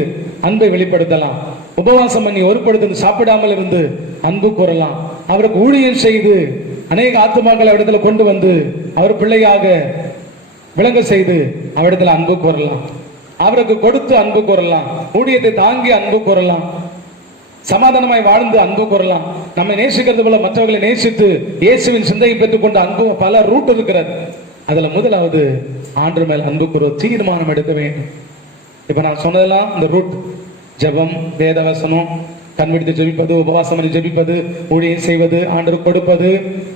அன்பை வெளிப்படுத்தலாம். உபவாசம் பண்ணி ஒருபடுத்து சாப்பிடாமல் இருந்து அன்பு கூறலாம். அவருக்கு ஊழியம் செய்து அநேக ஆத்துமாக்களை அவரிடத்துல கொண்டு வந்து அவர் பிள்ளையாக விளங்க செய்து அவரிடத்துல அன்பு கூறலாம். அவருக்கு கொடுத்து அன்பு கூறலாம். ஊழியத்தை தாங்கி அன்பு கூறலாம். சமாதானமாய் வாழ்ந்து அன்பு கூறலாம். நம்மை நேசிக்கிறது போல மற்றவர்களை நேசித்து இயேசுவின் சிந்தையை பெற்றுக் கொண்ட அன்பு பல ரூட் இருக்கிறது. அதுல முதலாவது ஆண்டவர் மேல் அன்பு கூற தீர்மானம் எடுக்க வேண்டும். இப்ப நான் சொன்னதெல்லாம் இந்த ரூட்: ஜெபம், வேதவசனம், கண்விடுத்து ஜெபிப்பது, உபவாசம் பண்ணி ஜெபிப்பது, ஊழியம் செய்வது, ஆண்டவர் கொடுப்பது,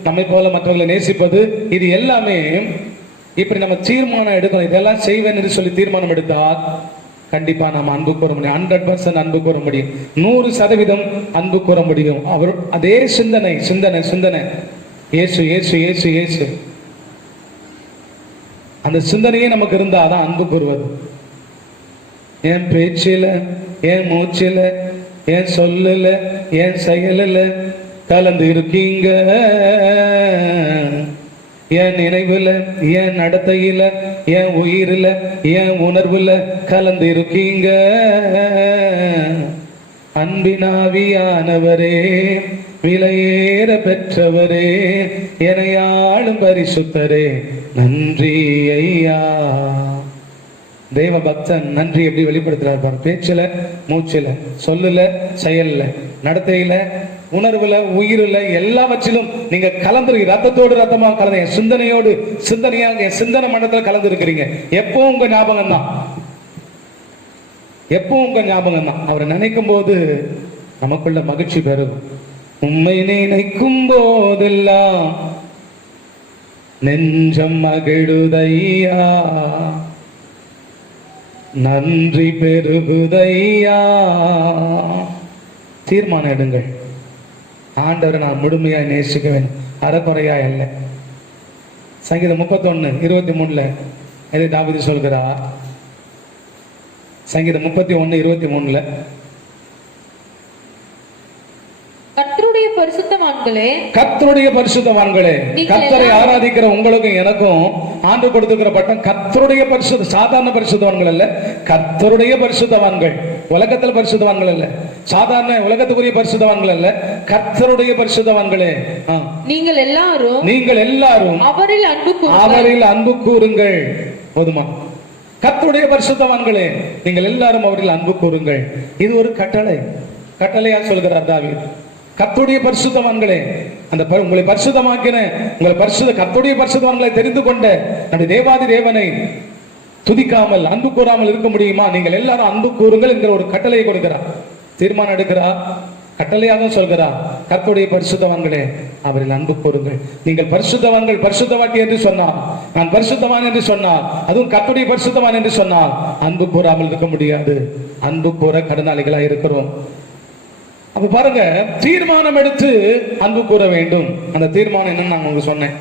நம்மை போல மற்றவர்களை நேசிப்பது. இது எல்லாமே இப்படி நம்ம தீர்மானம் எடுக்கணும். இதெல்லாம் செய்வேன் என்று சொல்லி தீர்மானம் எடுத்தால் கண்டிப்பா நாம் அன்பு கூற முடியும். 100% அன்பு கூற முடியும். 100% அன்பு கூற முடியும். அவர் அதே சிந்தனை சிந்தனை சிந்தனை இயேசு இயேசு இயேசு இயேசு, அந்த சிந்தனையே நமக்கு இருந்தா அதான் அன்பு கூறுவது. என் பேச்சில, என் மூச்சில, என் சொல்லல, என் செயலில் கலந்து இருக்கீங்க. என் நினைவுல, என் நடத்தையில, என் உயிரில, என் உணர்வுல கலந்து இருக்கீங்க. அன்பினாவியானவரே, விலையேற பெற்றவரே, எனையாளும் பரிசுத்தரே, நன்றி ஐயா. தெய்வ பக்தன் நன்றி எப்படி வெளிப்படுத்துறார் பாரு. பேச்சுல, மூச்சுல, சொல்லுல, செயல்ல, நடத்தையில, உணர்வுல, உயிரில, எல்லாவற்றிலும் நீங்க கலந்து, ரத்தத்தோடு ரத்தமா கலந்து, என் சிந்தனையோடு சிந்தனையா, என் சிந்தனை மண்டலத்துல கலந்து இருக்கிறீங்க. எப்பவும் உங்க ஞாபகம் தான், எப்பவும் உங்க ஞாபகம் தான். அவரை நினைக்கும் போது நமக்குள்ள மகிழ்ச்சி பெருகும். உம்மை நினைக்கும் போதெல்லாம் நெஞ்சம் மகிழுதையா, நன்றி பெருகுதையா. தீர்மானம் எடுங்கள். ஆண்டவரை நான் முழுமையாய் நேசிக்க வேண்டும், அறக்குறையா அல்ல. சங்கீதம் 31:23 எதை தாவீது சொல்கிறார்? சங்கீதம் 31:23 கர்த்தருடைய பரிசுத்தவான்களே, கர்த்தருடைய பரிசுத்தவான்களே, கர்த்தரை ஆராதிக்கிற உங்களுக்கும் எனக்கும் ஆண்டு கொடுத்துக்கிற பட்டம் கர்த்தருடைய பரிசுத்த, சாதாரண பரிசுத்தவான்கள் அல்ல, கர்த்தருடைய பரிசுத்தவான்கள். உலகத்தில் பரிசுத்தவான்கள் அல்ல, சாதாரண உலகத்துக்குரிய பரிசுத்தவான்கள் அல்ல, கர்த்தருடைய பரிசுத்தவான்களே. நீங்கள் எல்லாரும் அவரில் அன்பு கூறுங்கள். போதுமா? கர்த்தருடைய பரிசுத்தவான்களே, நீங்கள் எல்லாரும் அவரில் அன்பு கூறுங்கள். இது ஒரு கட்டளையா சொல்கிறார் தாவீது. கர்த்தருடைய பரிசுத்தவான்களே, அந்த உங்களை பரிசுத்தமாக்கின, உங்களை கர்த்தருடைய பரிசுத்தவான்களை தெரிந்து கொண்ட நம்முடைய தேவாதி தேவனை துதிக்காமல் அன்பு கூறாமல் இருக்க முடியுமா? நீங்கள் எல்லாரும் அன்பு கூறுங்கள் என்கிற ஒரு கட்டளையை கொடுக்கிறார். தீர்மானம் எடுக்கிறார், கட்டளையாக சொல்கிறார். கர்த்தருடைய பரிசுத்தவான்களே, அவரில் அன்பு கூறுங்கள். நீங்கள் பரிசுத்தவான்கள், பரிசுத்தவாட்டி என்று சொன்னார், நான் பரிசுத்தவான் என்று சொன்னார், அதுவும் கர்த்தருடைய பரிசுத்தவான் என்று சொன்னார், அன்பு கூறாமல் இருக்க முடியாது. அன்பு கூற கடனாளிகளா இருக்கிறோம். அப்ப பாருங்க, தீர்மானம் எடுத்து அன்பு கூற வேண்டும். அந்த தீர்மானம் என்னன்னு நான் உங்களுக்கு சொன்னேன்.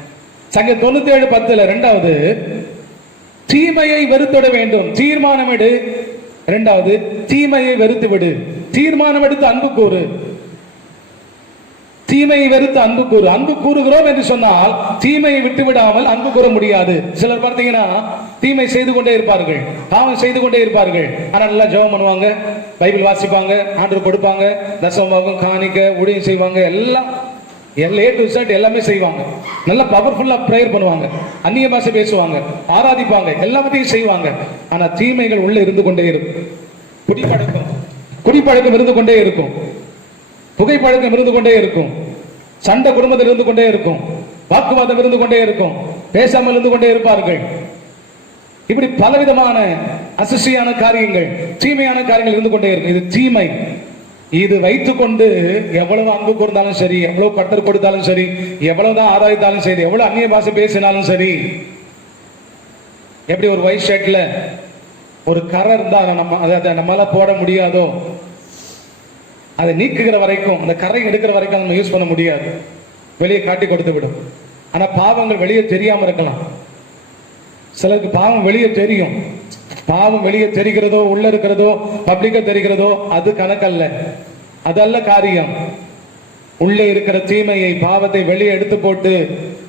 சங்கீதம் 97:10 இரண்டாவது, தீமையை வெறுத்துவிட வேண்டும். தீர்மானம் எடு. இரண்டாவது, தீமையை வெறுத்து விடு. தீர்மானம் எடுத்து அன்பு கூறு. தீமையை வெறுத்து அன்பு கூறு. அன்பு கூறுகிறோம் என்று சொன்னால் தீமையை விட்டு விடாமல் அன்பு கூற முடியாது. சிலர் பார்த்தீங்கன்னா தீமை செய்து கொண்டே இருப்பார்கள், பாவம் செய்து கொண்டே இருப்பார்கள். ஆனா நல்லா ஜெபம் பண்ணுவாங்க, பைபிள் வாசிப்பாங்க, ஆண்டவர் கொடுப்பாங்க, தசமபாகம், காணிக்க, ஊழியம் செய்வாங்க, எல்லாம் A to Z எல்லாமே செய்வாங்க. நல்ல பவர்ஃபுல்லா பிரேயர் பண்ணுவாங்க, அந்நிய பாஷை பேசுவாங்க, ஆராதிப்பாங்க, எல்லாத்தையும் செய்வாங்க. ஆனா தீமைகள் உள்ள இருந்து கொண்டே இருக்கும். குடிப்பழக்கம் இருந்து கொண்டே இருக்கும், புகைப்பழக்கம் இருந்து கொண்டே இருக்கும், சண்டை குடும்பத்தில் இருந்து கொண்டே இருக்கும், வாக்குவாதம் இருந்து கொண்டே இருக்கும், பேசாமல் இருந்து கொண்டே இருப்பார்கள். இப்படி பலவிதமான அசிசியான காரியங்கள், தீமையான காரியங்கள் இருந்து கொண்டே இருக்கும். இது தீமை. இது வைத்துக் கொண்டு எவ்வளவு அன்பு கூர்ந்தாலும் சரி, எவ்வளவு கர்த்தர் கொடுத்தாலும் சரி, எவ்வளவுதான் ஆராய்த்தாலும் சரி, எவ்வளவு அந்நிய பாஷை பேசினாலும் சரி, எப்படி ஒரு ஒயிட் ஷர்ட்ல ஒரு கரை இருந்தா அதை நம்மளால போட முடியாதோ, அதை நீக்குகிற வரைக்கும், அந்த கரை எடுக்கிற வரைக்கும் நம்ம யூஸ் பண்ண முடியாது, வெளியே காட்டி கொடுத்து விடும். ஆனா பாவங்கள் வெளியே தெரியாம இருக்கலாம். சிலருக்கு பாவம் வெளியே தெரியும். பாவம் வெளியே தெரிகிறதோ, உள்ள இருக்கிறதோ, பப்ளிக்கா தெரிகிறதோ, அது கணக்கல்ல, அதல்ல காரியம். உள்ளே இருக்கிற தீமையை, பாவத்தை வெளியே எடுத்து போட்டு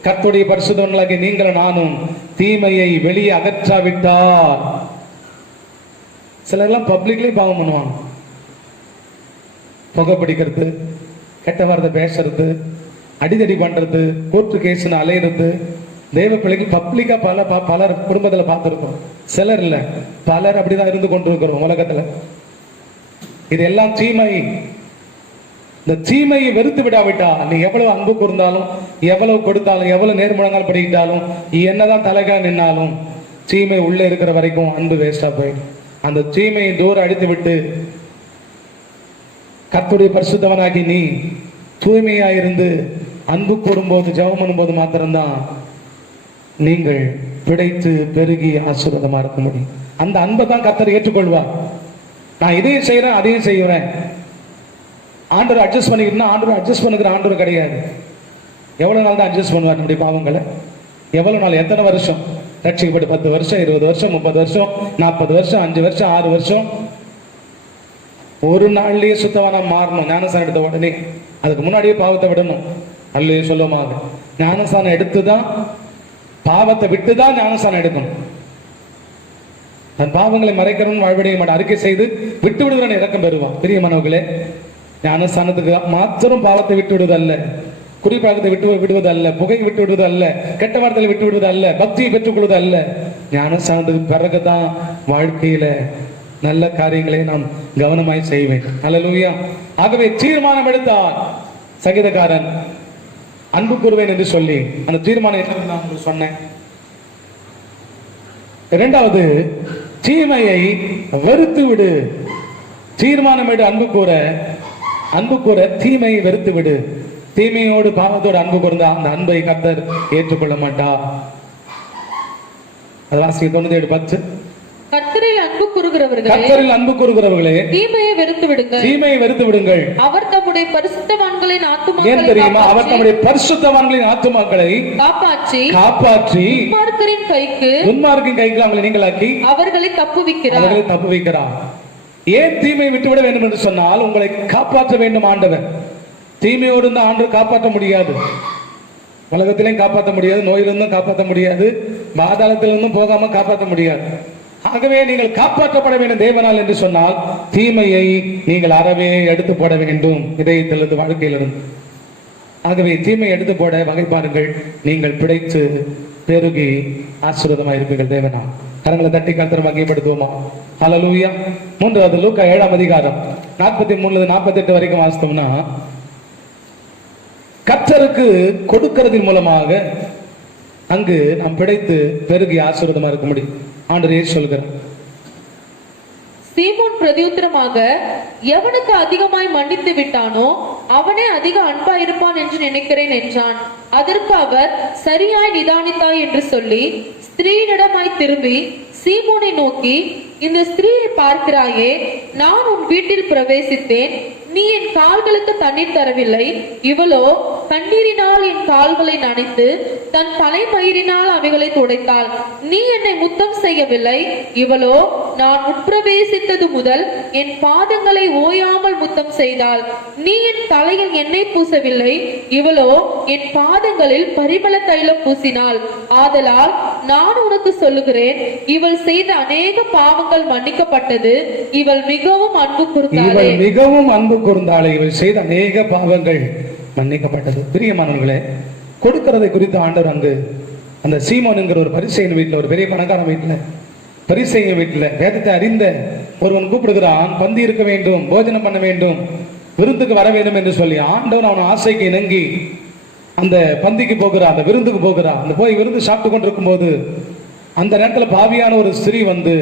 கர்த்தருடைய பரிசுத்தவான்களாகிய நீங்களும் நானும் தீமையை வெளியே அகற்றாவிட்டால், சிலர்லாம் பப்ளிக்லயே பாவம் பண்ணுவாங்க. புகை பிடிக்கிறது, கெட்ட வார்த்தை பேசுறது, அடிதடி பண்றது, கோர்ட்டு கேஸ்ன்னு அலையிறது, தெய்வ பிள்ளைக்கு பப்ளிக்கா பலர் குடும்பத்துல பார்த்திருக்கோம். சிலர் இல்ல, பலர் அப்படிதான் இருந்து கொண்டிருக்கிறோம் உலகத்துல. இது எல்லாம் தீமை. இந்த தீமையை வெறுத்து விடாவிட்டா, நீ எவ்வளவு அன்பு கூர்ந்தாலும், எவ்வளவு கொடுத்தாலும், எவ்வளவு நேர்முழங்கால் படிக்கிட்டாலும், என்னதான் தலைகா நின்னாலும், தீமை உள்ள இருக்கிற வரைக்கும் அன்பு வேஸ்டா போயிடும். அந்த தீமையை தூரம் அடித்து விட்டு கர்த்தருடைய பரிசுத்தவனாகி நீ தூய்மையாயிருந்து அன்பு கூறும்போது, ஜெபம் பண்ணும்போது மாத்திரம்தான் நீங்கள் பிழைத்து பெருகி ஆசீர்வாதமா இருக்க முடியும். அந்த அன்பை தான் கர்த்தர் ஏற்றுக்கொள்வார். நான் இதையும் செய்யறேன், அதையும் செய்யறேன், ஆண்டவர் அட்ஜஸ்ட் பண்ணிக்கிட்டா, ஆண்டவர் அட்ஜஸ்ட் பண்ணுகிற ஆண்டவர் கிடையாது. எவ்வளவு நாள் தான் அட்ஜஸ்ட் பண்ணுவார் நம்முடைய பாவங்களை? எவ்வளவு நாள், எத்தனை வருஷம் ரட்சிக்கப்பட்டு? 10 வருஷம், 20 வருஷம், 30 வருஷம், 40 வருஷம், 5 வருஷம், 6 வருஷம். ஒரு நாள்லயே சுத்தவானா மாறணும் ஞானஸ்தானம் எடுத்த உடனே. அதுக்கு முன்னாடியே பாவத்தை விடணும். அல்லே சொல்லுவாங்க, ஞானஸ்தானம் எடுத்துதான், பாவத்தை விட்டுதான் ஞானஸ்தானம் எடுக்கணும். தன் பாவங்களை மறைக்கிறவன் வாழ்வடைய மாட்டான், அறிக்கை செய்து விட்டு விடுவன் இறக்கம் பெறுவான். பிரியமானவர்களே, ஞானஸ்தானத்துக்கு மாத்திரம் பாவத்தை விட்டு விடுவதல்ல, குடிப்பழக்கத்தை விடுவது அல்ல, புகை விட்டு விடுவது அல்ல, கெட்ட வார்த்தைகளை விட்டு விடுவது அல்ல, பக்தியை பெற்றுக் கொள்வது அல்ல. ஞானஸ்தானத்துக்கு பிறகுதான் வாழ்க்கையில நல்ல காரியங்களை நாம் கவனமாய் செய்வேன். அல்லேலூயா. ஆகவே தீர்மானம் எடுத்தார் சங்கீதக்காரன், அன்பு கூறுவேன் என்று சொல்லி. அந்த தீர்மானம் என்ன நான் உங்களுக்கு சொன்னேன். இரண்டாவது, தீமையை வெறுத்து விடு. தீர்மானம் எடு அன்பு கூற, தீமையை வெறுத்து விடு. தீமையோடு பாவத்தோடு அன்பு கூர்ந்தா அந்த அன்பை கர்த்தர் ஏற்றுக்கொள்ள மாட்டார். அது வாசிக்க 97:10. கர்த்தரில் அன்பு கூறுகிறவர்களே, தீமையை வெறுத்து விடுங்கள். அவர் தம்முடைய பரிசுத்தவான்களின் ஆத்துமாக்களை காப்பாற்றி துன்மார்க்கின் கைக்கு அவங்களை நீங்களாக்கி அவர்களை தப்புவிக்கிறார். ஏன் தீமையை விட்டுவிட வேண்டும் என்று சொன்னால், உங்களை காப்பாற்ற வேண்டும் ஆண்டவர். தீமையோடு இருந்த ஆண்டவர் காப்பாற்ற முடியாது, உலகத்திலையும் காப்பாற்ற முடியாது, நோயிலிருந்தும் காப்பாற்ற முடியாது, பாதாளத்திலிருந்தும் போகாம காப்பாற்ற முடியாது. ஆகவே நீங்கள் காப்பாற்றப்பட வேண்டும் தேவனால் என்று சொன்னால் தீமையை நீங்கள் அறவே எடுத்து போட வேண்டும் இதயத்திலிருந்து, வாழ்க்கையிலிருந்து. ஆகவே தீமையை எடுத்து போட வகை பாருங்கள். நீங்கள் பிழைத்து பெருகி ஆசீர்வாதமாக இருப்பீர்கள் தேவனால். கரங்களை தட்டி கர்த்தரை மகிமைப்படுத்துவோமா? ஹல்லேலூயா. மூன்றாவது லூக்கா 7ஆம் அதிகாரம் 43-48 வரைக்கும் வாசித்தோம்னா, கர்த்தருக்கு கொடுக்கிறதின் மூலமாக அங்கு நாம் பிழைத்து பெருகி ஆசீர்வாதமா இருக்க முடியும். ஆண்டவரே சொல்கிறார். சீமோன் பிரதியுத்தரமாக, எவனுக்கு அதிகமாய் மன்னித்து விட்டானோ அவனே அதிக அன்பா இருப்பான் என்று நினைக்கிறேன் என்றான். அதற்கு அவர், சரியாய் நிதானித்தாய் என்று சொல்லி ஸ்திரீயிடமாய் திரும்பி சீமோனை நோக்கி, இந்த ஸ்திரீயை பார்க்கிறாயே, நான் உன் வீட்டில் பிரவேசித்தேன், நீ என் கால்களுக்கு தண்ணீர் தரவில்லை, இவளோ கண்ணீரினால் என் கால்களை நனைத்து தன் தலைமயிரினால் அவைகளை துடைத்தாள். நீ என்னை முத்தம் செய்யவில்லை, இவளோ நான் உட்பிரவேசித்தது முதல் என் பாதங்களை ஓயாமல் முத்தம் செய்தாள். நீ என் தலையில் எண்ணெய் பூசவில்லை, இவளோ என் பாதங்களில் பரிமள தைலம் பூசினாள். ஆதலால் நான் உனக்கு சொல்லுகிறேன், இவள் செய்த அநேக பாவங்கள் மன்னிக்கப்பட்டது, இவள் மிகவும் அன்பு கூர்ந்தாளே. இவள் மிகவும் அன்பு கூர்ந்தாளே, இவள் செய்த அநேக பாவங்கள் மன்னிக்கப்பட்டது. பிரியமானவர்களே, கொடுக்கிறதை குறித்து ஆண்டவர் அங்கு அந்த சீமோன் என்கிற ஒரு பரிசேயன் வீட்டில், ஒரு பெரிய பணக்காரன் வீட்டில், பரிசேயன் வீட்டில் வேதத்தை அறிந்த ஒருவன் கூப்பிடுகிறான். பந்தி இருக்க வேண்டும், போஜனம் பண்ண வேண்டும், விருந்துக்கு வர வேண்டும் என்று சொல்லி ஆண்டவர் அவன் ஆசைக்கு இணங்கி அந்த பந்திக்கு போகிறான், அந்த விருந்துக்கு போகிறான். அந்த போய் விருந்து சாப்பிட்டு கொண்டிருக்கும் போது அந்த நேரத்தில் பாவியான ஒரு ஸ்திரீ வந்து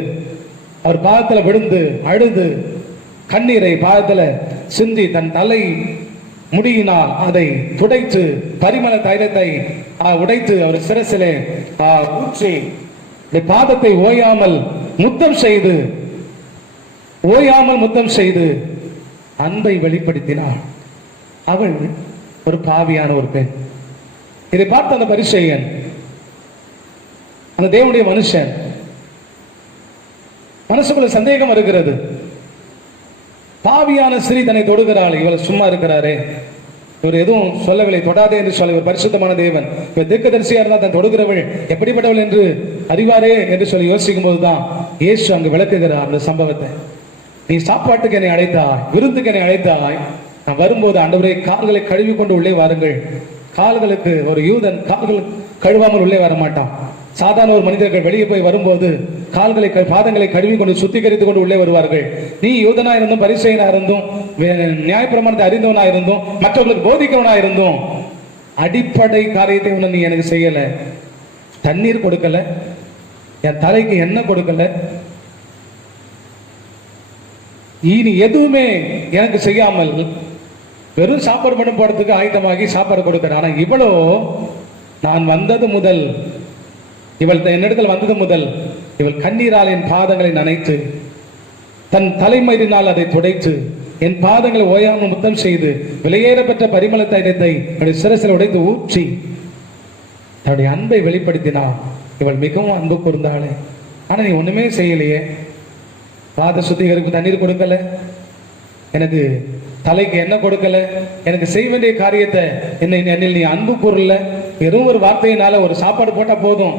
அவர் பாதத்துல விழுந்து அழுது கண்ணீரை பாதத்துல சிந்தி தன் தலை முடியினால் அதை துடைத்து பரிமள தைலத்தை உடைத்து அவர் சிரசிலே ஊற்றி பாதத்தை ஓயாமல் முத்தம் செய்து அன்பை வெளிப்படுத்தினார். அவள் ஒரு பாவியான ஒரு பெண். இதை பார்த்த அந்த பரிசேயன், அந்த தேவனுடைய மனுஷன், மனசுக்குள்ள சந்தேகம் வருகிறது. பாவியான ஸ்திரீ தன்னை தொடுகிறாள், இவள் சும்மா இருக்கிறாரே, இவர் எதுவும் சொல்லவில்லை, தொடாதே என்று சொல்ல, இவர் பரிசுத்தமான தேவன், இவர் தீர்க்கதரிசியா இருந்தால் தன் தொடுகிறவள் எப்படிப்பட்டவள் என்று அறிவாரே என்று சொல்லி யோசிக்கும் போதுதான் இயேசு அங்கு விளக்குகிறார் அந்த சம்பவத்தை. நீ சாப்பாட்டுக்கு என்னை அழைத்தாய், விருந்துக்கு என்னை அழைத்தாய், நான் வரும்போது ஆண்டவரே கால்களை கழுவி கொண்டு உள்ளே வாருங்கள். கால்களுக்கு ஒரு யூதன் கால்கள் கழுவாமல் உள்ளே வர மாட்டான். சாதாரண ஒரு மனிதர்கள் வெளியே போய் வரும்போது பாதங்களை கழுவி கொண்டு சுத்திகரித்துக் கொண்டு உள்ளே வருவார்கள். நீ யூதனா இருந்தும் பரிசேயனா இருந்தும் நியாயப்பிரமாணத்தை அறிந்தவனா இருந்தும் மற்றவர்களுக்கு போதிக்கவனா இருந்தும் அடிப்படை காரியத்தை ஒண்ணு நீ எனக்கு செய்யல. தண்ணீர் கொடுக்கல, என் தலைக்கு எண்ணெய் கொடுக்கல, இனி எதுவுமே எனக்கு செய்யாமல் வெறும் சாப்பாடு மட்டும் போடுறதுக்கு ஆயத்தமாகி சாப்பாடு கொடுக்கிறேன். ஆனா இவளோ நான் வந்தது முதல், இவள் என்னிடத்தில் வந்தது முதல் இவள் கண்ணீரால் என் பாதங்களை நனைத்து தன் தலைமயிரினால் அதை துடைத்து என் பாதங்களை ஓயாமல் முத்தம் செய்து விலையேற பெற்ற பரிமள தைலத்தை என்னுடைய சிரசில் உடைத்து ஊற்றி தன்னுடைய அன்பை வெளிப்படுத்தினாள். இவள் மிகவும் அன்பு கூர்ந்தாளே. ஆனா நீ ஒண்ணுமே செய்யலையே, பாத சுத்திகரிப்பு தண்ணீர் கொடுக்கல, எனக்கு தலைக்கு என்ன கொடுக்கல, எனக்கு செய்ய வேண்டிய காரியத்தை என்னில் நீ அன்பு கூறல, வெறும் ஒரு வார்த்தையினால ஒரு சாப்பாடு போட்டா போதும்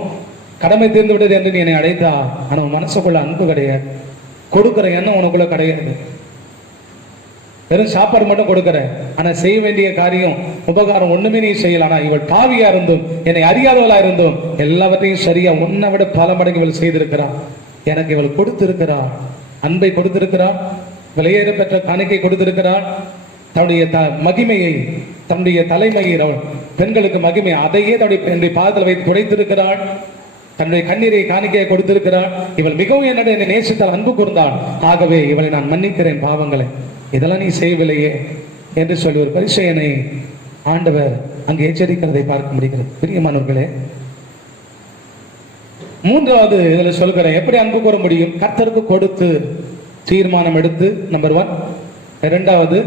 கடமை தீர்ந்து விட்டது என்று நீ என்னை அழைத்தா. ஆனா உன் மனசுக்குள்ள அன்பு கிடையாது, கொடுக்கிற எண்ணம் உனக்குள்ள கிடையாது. வெறும் சாப்பாடு மட்டும் கொடுக்கிற, ஆனா செய்ய வேண்டிய காரியம் உபகாரம் ஒண்ணுமே நீ செய்யல. ஆனா இவள் பாவியா இருந்தும் என்னை அறியாதவளா இருந்தும் எல்லாவற்றையும் சரியா உன்னை விட பல மடங்கு இவள் செய்திருக்கிறாள். எனக்கு இவள் கொடுத்திருக்கிறாள், அன்பை கொடுத்திருக்கிறாள், விலையேற பெற்ற காணிக்கை கொடுத்திருக்கிறாள், தன்னுடைய மகிமையை, தன்னுடைய தலைமையை, பெண்களுக்கு மகிமை அதையே தன்னுடைய பாதத்தில் வைத்து துடைத்திருக்கிறாள், தன்னுடைய கண்ணீரை காணிக்கையை கொடுத்திருக்கிறாள். இவள் மிகவும் என்னை நேசித்தால் அன்பு கூர்ந்தாள். ஆகவே இவளை நான் மன்னிக்கிறேன் பாவங்களை, இதெல்லாம் நீ செய்யவில்லையே என்று சொல்லி ஒரு பரிசேயனை ஆண்டவர் அங்கு எச்சரிக்கிறதை பார்க்க முடிகிறது. பிரியமானவர்களே, மூன்றாவது இதுல சொல்கிறேன், எப்படி அன்பு கூற முடியும்? கர்த்தருக்கு கொடுத்து தீர்மானம் எடுத்து, நம்பர் 1. இரண்டாவது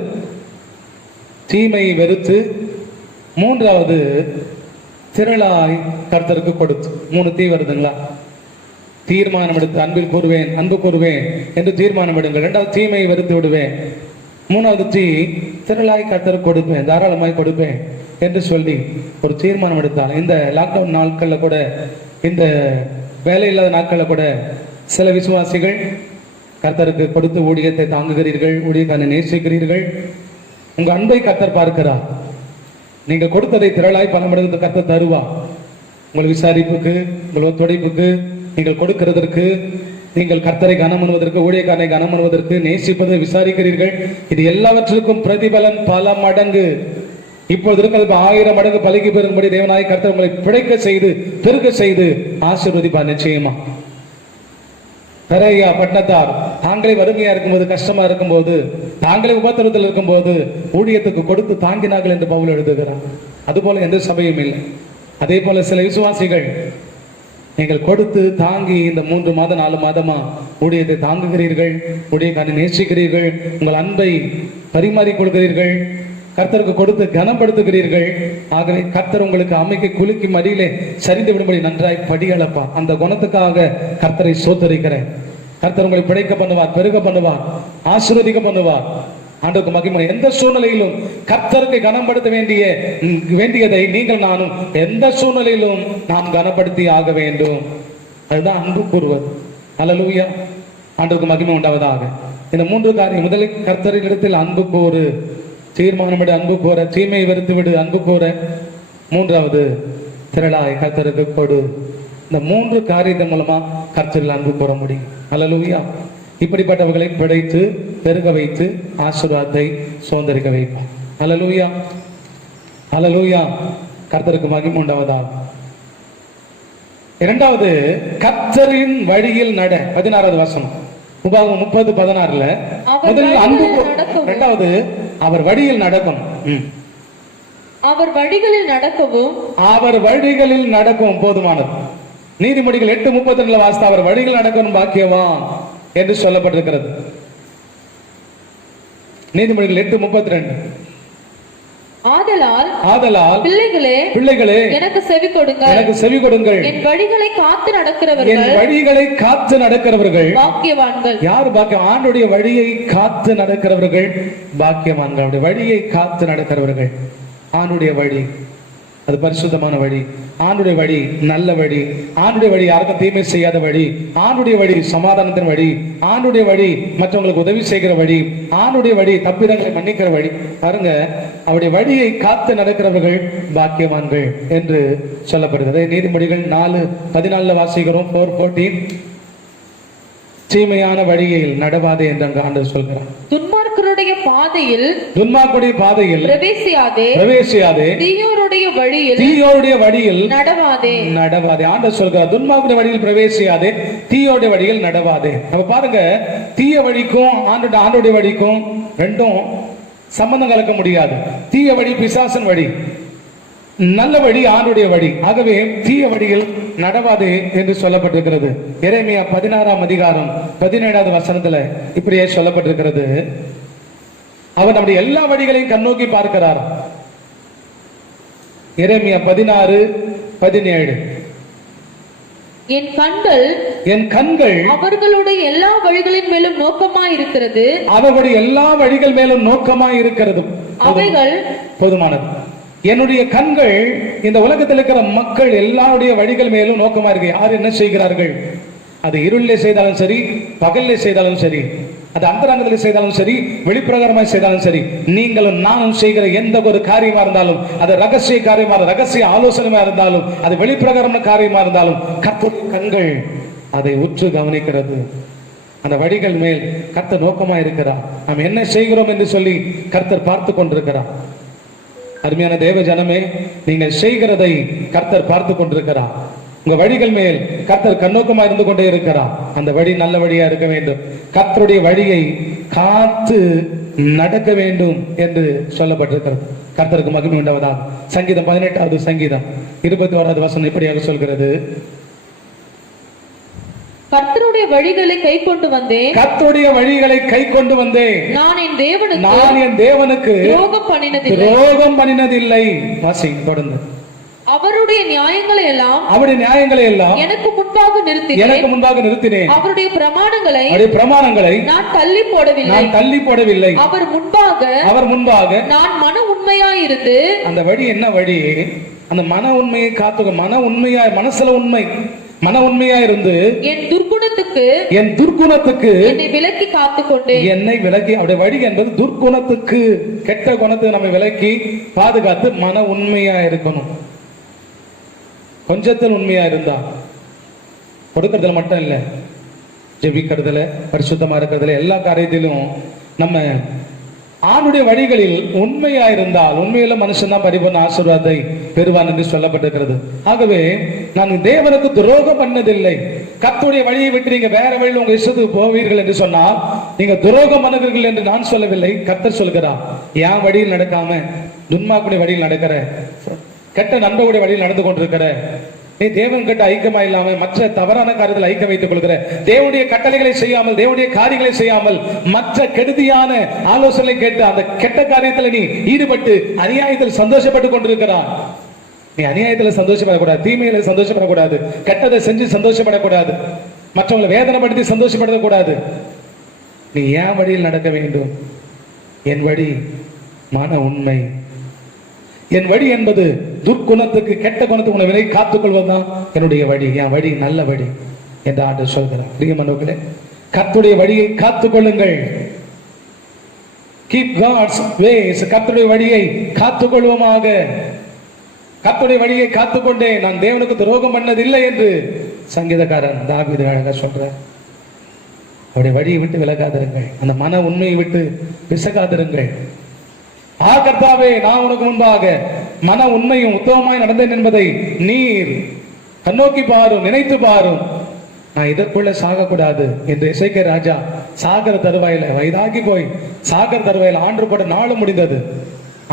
தீமையை வெறுத்து, மூன்றாவது திரளாய் கர்த்தருக்கு கொடுத்து. 3 தீ வருதுங்களா? தீர்மானம் எடுத்து அன்பு கூறுவேன் என்று தீர்மானம் எடுங்கள். 2வது தீமையை வெறுத்து விடுவேன். 3வது தீ திரளாய் கர்த்தருக்கு கொடுப்பேன், தாராளமாய் கொடுப்பேன் என்று சொல்லி ஒரு தீர்மானம் எடுத்தால், இந்த லாக்டவுன் நாட்கள்ல கூட, இந்த வேலை இல்லாத நாட்கள்ல கூட சில விசுவாசிகள் கர்த்தருக்கு கொடுத்து ஊழியத்தை தாங்குகிறீர்கள், ஊழியக்காரனை நேசிக்கிறீர்கள். உங்க அன்பை கர்த்தர் பார்க்கிறார். நீங்கள் கொடுத்ததை திரளாய் பல மடங்கு கர்த்தர் தருவார். உங்கள் விசாரிப்புக்கு, உங்கள் ஒத்துழைப்புக்கு, நீங்கள் கொடுக்கிறதற்கு, நீங்கள் கர்த்தரை கனம் பண்ணுவதற்கு, ஊழியக்காரனை கனம் பண்ணுவதற்கு, நேசிப்பதை விசாரிக்கிறீர்கள். இது எல்லாவற்றுக்கும் பிரதிபலன் பல மடங்கு, இப்பொழுது இருக்கிறது 1000 மடங்கு பலிக்கு பெறும்படி தேவனாய் கர்த்தர் உங்களை பிழைக்க செய்து பெருக செய்து ஆசீர்வதிப்பார் நிச்சயமா. பெரையா பட்டணத்தார் தாங்களே வறுமையா இருக்கும்போது, கஷ்டமா இருக்கும்போது, தாங்களே உபத்திரத்தில் இருக்கும்போது ஊழியத்துக்கு கொடுத்து தாங்கினார்கள் என்று பவுல் எழுதுகிறார். அதுபோல எந்த சபையும் இல்லை. அதே போல சில விசுவாசிகள் நீங்கள் கொடுத்து தாங்கி இந்த 3 மாதம் 4 மாதமா ஊழியத்தை தாங்குகிறீர்கள், ஊழியக்காரனை நேசிக்கிறீர்கள், உங்கள் அன்பை பரிமாறிக் கொள்கிறீர்கள், கர்த்தருக்கு கொடுத்து கனப்படுத்துகிறீர்கள். ஆகவே கர்த்தர் உங்களுக்கு அமைக்க குலுக்கி மடியிலே சரிந்து விடும்படி நன்றாய் படியளப்பா. அந்த குணத்துக்காக கர்த்தரை சோத்தரிக்கிறேன். கர்த்தர் உங்களை பிழைக்க பண்ணுவார், பெருக பண்ணுவார், ஆசீர்வதிக்க பண்ணுவார். ஆண்டவருக்கு மகிமை. எந்த சூழ்நிலையிலும் கர்த்தருக்கு கனப்படுத்த வேண்டியதை நீங்கள் நானும் எந்த சூழ்நிலையிலும் நாம் கனப்படுத்தி ஆக வேண்டும். அதுதான் அன்பு கூறுவது. அல்லேலூயா. ஆண்டவருக்கு மகிமை உண்டாவதாக. இந்த 3 காரியம். முதலில் கர்த்தரின் இடத்தில் அன்பு கூறு, தீர்மானமிடு அன்பு கூற, தீமையை வெறுத்து விடு அன்பு கூற. 3வது திரளாய் கர்த்தருக்கு கொடு. இந்த 3 காரியத்தின் மூலமா கர்த்தரில் அன்பு கூற முடியும். அல்லேலூயா. இப்படிப்பட்டவர்களை பிழைத்து பெருக வைத்து ஆசீர்வாதத்தை சுதந்திரிக்க வைப்பார். அல்லேலூயா, அல்லேலூயா. கர்த்தருக்கு மகிமை உண்டாவதாக. 2வது கர்த்தரின் வழியில் நட. 16வது வசனம், உபாகமம் 30:16. முதலில் அன்பு. 2வது அவர் வழியில் நடக்கும். அவர் வழிகளில் நடக்கவும், அவர் வழிகளில் நடக்கும் போதுமானது. நீதிமொழிகள் 8:32 வாசித்த அவர் வழிகள் நடக்கணும் பாக்கியவான் என்று சொல்லப்பட்டிருக்கிறது. நீதிமொழிகள் 8:32. ஆதலால் பிள்ளைகளே எனக்கு செவி கொடுங்கள். என் வழிகளை காத்து நடக்கிறவர்கள் பாக்கியவான்கள். யார் பாக்கியம்? ஆண்டுடைய வழியை காத்து நடக்கிறவர்கள் பாக்கியவான்கள். அவருடைய வழியை காத்து நடக்கிறவர்கள். ஆண்டுடைய வழி அது பரிசுத்தமான வழி. ஆண்டுடைய வழி நல்ல வழி. ஆண்டுடைய வழி யாருக்கும் தீமை செய்யாத வழி. ஆண்டுடைய வழி சமாதானத்தின் வழி. ஆண்டுடைய வழி மற்றவங்களுக்கு உதவி செய்கிற வழி. ஆண்டுடைய வழி தப்பிதங்களை மன்னிக்கிற வழி. பாருங்க, அவருடைய வழியை காத்து நடக்கிறவர்கள் பாக்கியவான்கள் என்று சொல்லப்படுகிறது. நீதிமொழிகள் 4:14 வாசிக்கிறோம். 4:14. தீமையான வழியில் நடவாதே என்று அங்கு ஆண்டவர் சொல்கிறார். துன்மார்க்கருடைய பாதையில் பிரவேசியாதே. தீயோருடைய வழியில் நடவாதே. ஆண்டவர் சொல்கிறார், துன்மார்க்கருடைய வழியில் பிரவேசியாதே, தீயோருடைய வழியில் நடவாதே. அப்ப பாருங்க, தீய வழிக்கும் ஆண்டோடைய வழிக்கும் ரெண்டும் சம்பந்தம் கலக்க முடியாது. தீய வழி பிசாசன் வழி, நல்ல வழி ஆண்டுடைய வழி. ஆகவே தீய வழியில் நடவாதே என்று சொல்லப்பட்டிருக்கிறது. எரேமியா 16:17 வசனத்துல இப்படியே சொல்லப்பட்டிருக்கிறது. அவர் நம்முடைய எல்லா வழிகளையும் கண்ணோக்கி பார்க்கிறார். எரேமியா 16:17. என் கண்கள் அவர்களுடைய எல்லா வழிகளின் மேலும் நோக்கமாய் இருக்கிறது. அவர்களுடைய எல்லா வழிகள் மேலும் நோக்கமாய் இருக்கிறது. அவைகள் போதுமானது. என்னுடைய கண்கள் இந்த உலகத்தில் இருக்கிற மக்கள் எல்லாருடைய வழிகள் மேலும் நோக்கமா இருக்கு. யார் என்ன செய்கிறார்கள், அது இருளிலே செய்தாலும் சரி, பகலிலே செய்தாலும் சரி, அது அந்தரங்கத்தில் செய்தாலும் சரி, வெளிப்பிரகாரமாக செய்தாலும் சரி, நீங்களும் நானும் செய்கிற எந்த ஒரு காரியமா இருந்தாலும், அது ரகசிய காரியமா, ரகசிய ஆலோசனையா இருந்தாலும், அது வெளிப்பிரகாரமான காரியமா இருந்தாலும், கர்த்தருடைய கண்கள் அதை உற்று கவனிக்கிறது. அந்த வழிகள் மேல் கர்த்தர் நோக்கமா இருக்கிறார். நாம் என்ன செய்கிறோம் என்று சொல்லி கர்த்தர் பார்த்து கொண்டிருக்கிறார். அருமையான தேவ ஜனமே, நீங்கள் செய்கிறதை கர்த்தர் பார்த்து கொண்டிருக்கிறார். உங்க வழிகள் மேல் கர்த்தர் கண்ணோக்கமா இருந்து கொண்டே இருக்கிறார். அந்த வழி நல்ல வழியா இருக்க வேண்டும். கர்த்தருடைய வழியை காத்து நடக்க வேண்டும் என்று சொல்லப்பட்டிருக்கிறது. கர்த்தருக்கு மகிமை உண்டாவதாக. சங்கீதம் 18வது சங்கீதம் 21வது வசனம் இப்படியாக சொல்கிறது, கர்த்தருடைய வழிகளை கை கொண்டு வந்தேன். கர்த்தருடைய வழிகளை கை கொண்டு வந்தேன். நான் என் தேவனுக்கு துரோகம் பண்ணினதில்லை. வாசிங்க தொடர்ந்து. அவருடைய நியாயங்களை எல்லாம் எனக்கு முன்பாக நிறுத்தினேன். அவருடைய பிரமாணங்களை நான் தள்ளி போடவில்லை. அவர் முன்பாக நான் மன உண்மையாயிருந்து. அந்த வழி என்ன வழி? அந்த மன உண்மையை காத்துக்க. மன உண்மையாய், மனசுல உண்மை, மன உண்மையா இருந்து என் துர்க்குணத்துக்கு என் துர்க்குணத்துக்கு என்னை விலக்கி காத்துக்கொண்டேன். என்னை விலக்கி, அவருடைய வழி என்பது துர்க்குணத்துக்கு, கெட்ட குணத்துக்கு நம்ம விலக்கி பாதுகாத்து மன உண்மையா இருக்கணும். கொஞ்சத்தில் உண்மையா இருந்தா, கொடுக்கறதுல மட்டும் இல்ல, ஜெபிக்கிறதுல, பரிசுத்தமா இருக்கிறதுல, எல்லா காரியத்திலும் நம்ம ஆணுடைய வழிகளில் உண்மையா இருந்தால், உண்மையில மனுஷன் தான் பரிபூர்ண ஆசீர்வாதத்தை பெறுவான் என்று சொல்லப்பட்டிருக்கிறது. ஆகவே நான் தேவனுக்கு துரோகம் பண்ணதில்லை. கர்த்தருடைய வழியை விட்டு நீங்க வேற வழியில் உங்க இஷ்டத்துக்கு போவீர்கள் என்று சொன்னால் நீங்க துரோகம் பண்ணுவீர்கள் என்று நான் சொல்லவில்லை, கர்த்தர் சொல்கிறார். என் வழியில் நடக்காம துன்மாக்குடைய வழியில் நடக்கிற, கெட்ட நண்பர்களுடைய வழியில் நடந்து கொண்டிருக்கிற, நீ தேவன் கிட்ட ஐக்கியமா இல்லாம மற்ற தவறான காரியத்தில் ஐக்கியம் வைத்துக் கொள்கிற, தேவனுடைய கட்டளைகளை செய்யாமல், தேவனுடைய காரியங்களை செய்யாமல், மற்ற கெடுதியான ஆலோசனை கேட்டு அந்த கெட்ட காரியத்தில் நீ ஈடுபட்டு அநியாயத்தில் சந்தோஷப்பட்டு கொண்டிருக்கிறான். நீ அநியாயத்தில் சந்தோஷப்படக்கூடாது, தீமையில சந்தோஷப்படக்கூடாது, கெட்டதை செஞ்சு சந்தோஷப்படக்கூடாது, மற்றவங்களை வேதனைப்படுத்தி சந்தோஷப்படக்கூடாது. நீ ஏன் வழியில் நடக்க வேண்டும்? என் வழி மன உண்மை. என் வழி என்பது துர்க்குணத்துக்கு, கெட்ட குணத்துக்கு உங்களை விலை காத்துக் கொள்வதுதான் என்னுடைய வழி. என் வழி நல்ல வழி என்று ஆண்டவர் சொல்கிறார். பிரியமானவர்களே, கர்த்தருடைய வழியை காத்துக் கொள்ளுங்கள். Keep God's ways. கர்த்தருடைய வழியை காத்துக் கொள்வோமாக. கர்த்தருடைய வழியை காத்துக்கொண்டே நான் தேவனுக்கு துரோகம் பண்ணதில்லை என்று சங்கீதக்காரன் தாவீது அழகா சொல்றார். அவருடைய வழியை விட்டு விலகாதிருங்கள், அந்த மன உண்மையை விட்டு விசகாதிருங்கள். கர்த்தாவே, நான் உனக்கு முன்பாக மன உண்மையும் உத்தமமாய் நடந்தேன் என்பதை நீர் கண்ணோக்கி பாரும், நினைத்து பாரும். நான் இதற்குள்ள சாகக்கூடாது என்று எசேக்கியா ராஜா சாகர தருவாயில, வயதாகி போய் சாகர தருவாயில ஆண்டு போட நாள் முடிந்தது.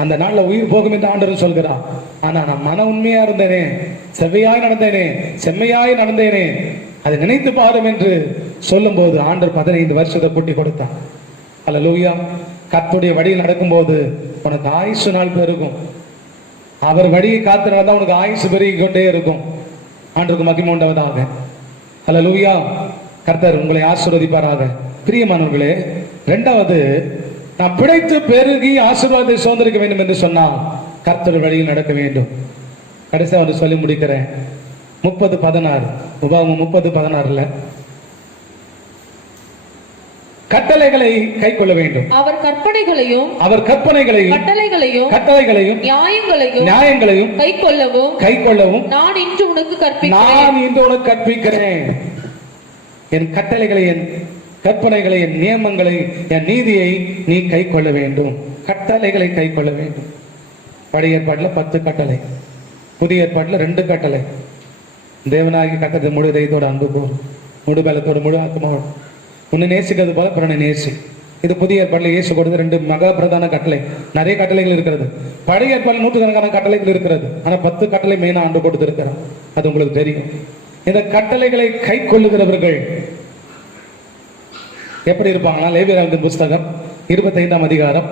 அந்த நாள்ல உயிர் போகும் என்று ஆண்டவர் சொல்கிறார். ஆனா நான் மன உண்மையா இருந்தேனே, செவ்வையாய் நடந்தேனே, செம்மையாய் நடந்தேனே, அதை நினைத்து பாரும் என்று சொல்லும் போது ஆண்டவர் 15 வருஷத்தை கூட்டி கொடுத்தார். அல்லேலூயா. கர்த்தருடைய வழியில் நடக்கும்போது உனக்கு ஆயுசு நாள் பெருகும். அவர் வழியை காத்து நடந்தா உனக்கு ஆயுசு பெருகி கொண்டே இருக்கும். ஆண்டவருக்கு மகிமை உண்டாவதாக. அல்லேலூயா. கர்த்தர் உங்களை ஆசீர்வதிப்பாராக. பிரியமானவர்களே, இரண்டாவது, நான் பிழைத்து பெருகி ஆசீர்வாதத்தை சுதந்திரிக்க வேண்டும் என்று சொன்னால் கர்த்தர் வழியில் நடக்க வேண்டும். கடைசியா வந்து சொல்லி முடிக்கிறேன். 30:16 உபாகமம் 30:16 கட்டளைகளை கை கொள்ள வேண்டும். அவர் கற்பனைகளையும் கட்டளைகளையும் நியாயங்களையும் கை கொள்ளவும் நான் இன்று உனக்கு கற்பிக்கிறேன். என் கட்டளைகளை, என் கற்பனைகளை, என் நியமங்களை, என் நீதியை நீ கை கொள்ள வேண்டும். கட்டளைகளை கை கொள்ள வேண்டும். பழைய ஏற்பாட்டுல 10 கட்டளை, புதிய ஏற்பாட்டுல 2 கட்டளை. தேவனாகி கட்டளை முழு இதயத்தோடு அன்பு போகும், முழு பலத்தோடு, முழு ஆத்மாவோடு உன்னை நேசிக்கிறது போல பிறனை நேசி. இது புதிய ஏற்பாட்டில் இயேசு கொடுத்த 2 மகா பிரதான கட்டளை. நிறைய கட்டளைகள் இருக்கிறது. பழைய ஏற்பாட்டில் நூற்றுக்கணக்கான கட்டளைகள் இருக்கிறது. ஆனா 10 கட்டளை மெயினா ஆண்டு கொடுத்திருக்கிறார். அது உங்களுக்கு தெரியும். இந்த கட்டளைகளை கை கொள்ளுகிறவர்கள் எப்படி இருப்பாங்கன்னா, லேவியராகமத்தின் புஸ்தகம் 25ஆம் அதிகாரம்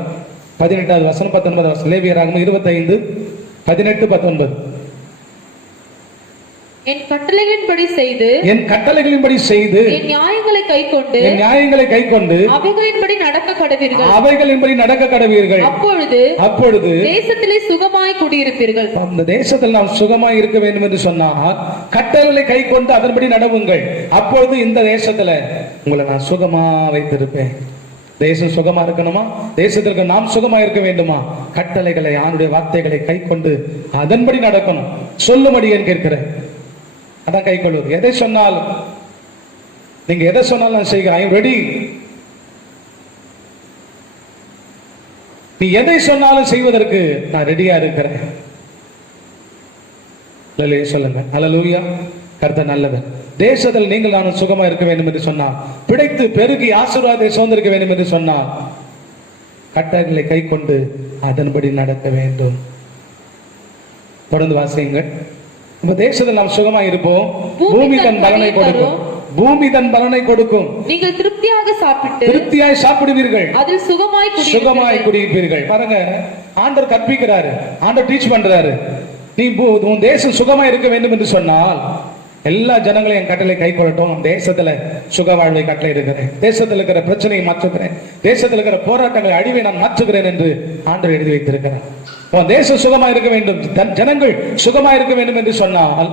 18வது வசனம் 19வது வசனம். லேவியராகமம் 25, 18, 19. என் கட்டளைகளின்படி செய்து என் என் நியாயங்களை கைக்கொண்டு அவைகளின்படி நடக்க கடவீர்கள். அப்பொழுது தேசத்திலே சுகமாய் குடியிருப்பீர்கள். அந்த தேசத்தில் நாம் சுகமாய் இருக்க வேண்டும் என்று சொன்னால் கட்டளைகளை கைக்கொண்டு அதன்படி நடவுங்கள். அப்பொழுது இந்த தேசத்துல உங்களை நான் சுகமா வைத்திருப்பேன். தேசம் சுகமா இருக்கணுமா? தேசத்திற்கு நாம் சுகமா இருக்க வேண்டுமா? கட்டளைகளை, ஆணுடைய வார்த்தைகளை கைக்கொண்டு அதன்படி நடக்கணும். சொல்லும்படி ஏன் கேட்கிறேன்? அதான் கை கொள்வது. எதை சொன்னாலும், நீங்க எதை சொன்னாலும் நான் செய்கிறேன். I am ready. நீ எதை சொன்னாலும் செய்வதற்கு நான் ரெடியா இருக்கிறேன். சொல்லுங்க அல்லேலூயா. கர்த்தர் நல்லவர். தேசத்தில் நீங்கள் நானும் சுகமா இருக்க வேண்டும் என்று சொன்னால், பிழைத்து பெருகி ஆசீர்வாதத்தை சுதந்திரிக்க வேண்டும் என்று சொன்னால் கட்டளைகளை கை கொண்டு அதன்படி நடக்க வேண்டும். தொடர்ந்து வாசியுங்கள். நம்ம தேசத்தில் நாம் சுகமா இருப்போம். பூமி தன் பலனை கொடுக்கும். பூமி தன் பலனை கொடுக்கும். நீங்கள் திருப்தியாய் சாப்பிடுவீர்கள். அதில் சுகமாய் குடியிருப்பீர்கள். பாருங்க, ஆண்டவர் கற்பிக்கிறாரு, ஆண்டவர் டீச் பண்றாரு. நீ உன் தேசம் சுகமா இருக்க வேண்டும் என்று சொன்னால் எல்லா ஜனங்களையும் என் கட்டளை கை கொள்ளட்டும். தேசத்துல சுக வாழ்வை கட்டளை இருக்கிறேன். தேசத்தில் இருக்கிற பிரச்சனையை மாற்றுகிறேன். தேசத்தில் இருக்கிற போராட்டங்களை, அழிவை நான் மாற்றுகிறேன் என்று ஆண்டவர் எழுதி வைத்திருக்கிறார். தேசம் சுகமா இருக்க வேண்டும், ஜனங்கள் சுகமா இருக்க வேண்டும் என்று சொன்னால்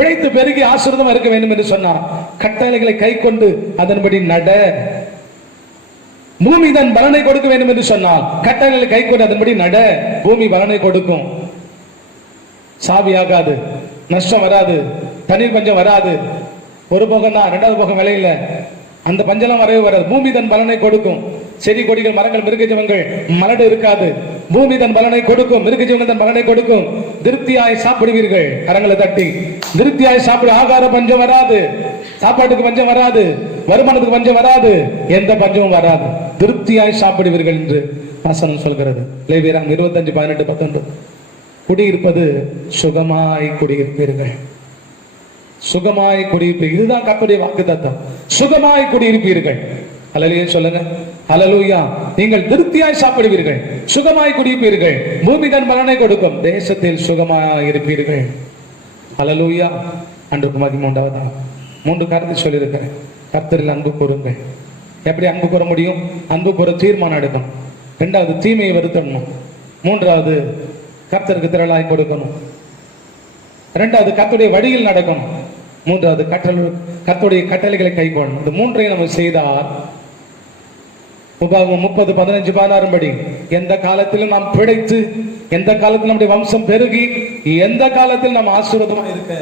பிழைத்து பெருகி ஆசீர்வாதமா இருக்க வேண்டும் என்று சொன்னார். கட்டளைகளை கை கொண்டு அதன்படி நட. பூமி தன் பலனை கொடுக்க வேண்டும் என்று சொன்னால் கட்டளைகளை கை கொண்டு அதன்படி நட. பூமி பலனை கொடுக்கும். சாவி ஆகாது, நஷ்டம் வராது, தண்ணீர் பஞ்சம் வராது. ஒரு போகம் தான், இரண்டாவது போகம் விளையில அந்த பஞ்செல்லாம் வரவே வராது. பூமி தன் பலனை கொடுக்கும். செடி கொடிகள் மரங்கள் மிருக ஜீவங்கள் மலடு இருக்காது. பூமி தன் பலனை கொடுக்கும், மிருக ஜீவன் தன் பலனை கொடுக்கும். திருப்தியாய் சாப்பிடுவீர்கள். கரங்களை தட்டி திருப்தியாய் சாப்பிடு. ஆகார பஞ்சம் வராது, சாப்பாட்டுக்கு பஞ்சம் வராது, வருமானத்துக்கு பஞ்சம் வராது, எந்த பஞ்சமும் வராது. திருப்தியாய் சாப்பிடுவீர்கள் என்று வசனம் சொல்கிறது. லேவியராகமம் 25:18-19. குடியிருப்பது சுகமாய் குடியிருப்பீர்கள். சுகமாய் குடியிருப்பீர்கள். இதுதான் கர்த்தருடைய வாக்குத்தத்தம். சுகமாய் குடியிருப்பீர்கள். ஹல்லேலூயா சொல்லுங்க. ஹல்லேலூயா. நீங்கள் திருப்தியாய் சாப்பிடுவீர்கள், சுகமாய் குடியிருப்பீர்கள். பூமி தன் பலனை கொடுக்கும். தேசத்தில் சுகமாய் இருப்பீர்கள். ஹல்லேலூயா. அன்றுக்கு மகிமை உண்டாவதா. 3 காரியத்தை சொல்லியிருக்கிறேன். கர்த்தரில் அன்பு கூறுங்கள். எப்படி அன்பு கூற முடியும்? அன்பு கூற தீர்மானம் எடுக்கணும். 2வது தீமையை வருத்தணும். 3வது கர்த்தருக்கு திரளாய் கொடுக்கணும். 2வது கர்த்தருடைய வழியில் நடக்கணும். 3வது கர்த்தருடைய கட்டளைகளை கை கொள்ளணும். இந்த 3ஐயும் நம்ம செய்தால் உபாகமம் 30:15-16 படி எந்த காலத்திலும் நாம் பிழைத்து, எந்த காலத்தில் நம்முடைய வம்சம் பெருகி, எந்த காலத்தில் நாம் ஆசீர்வாதமா இருக்க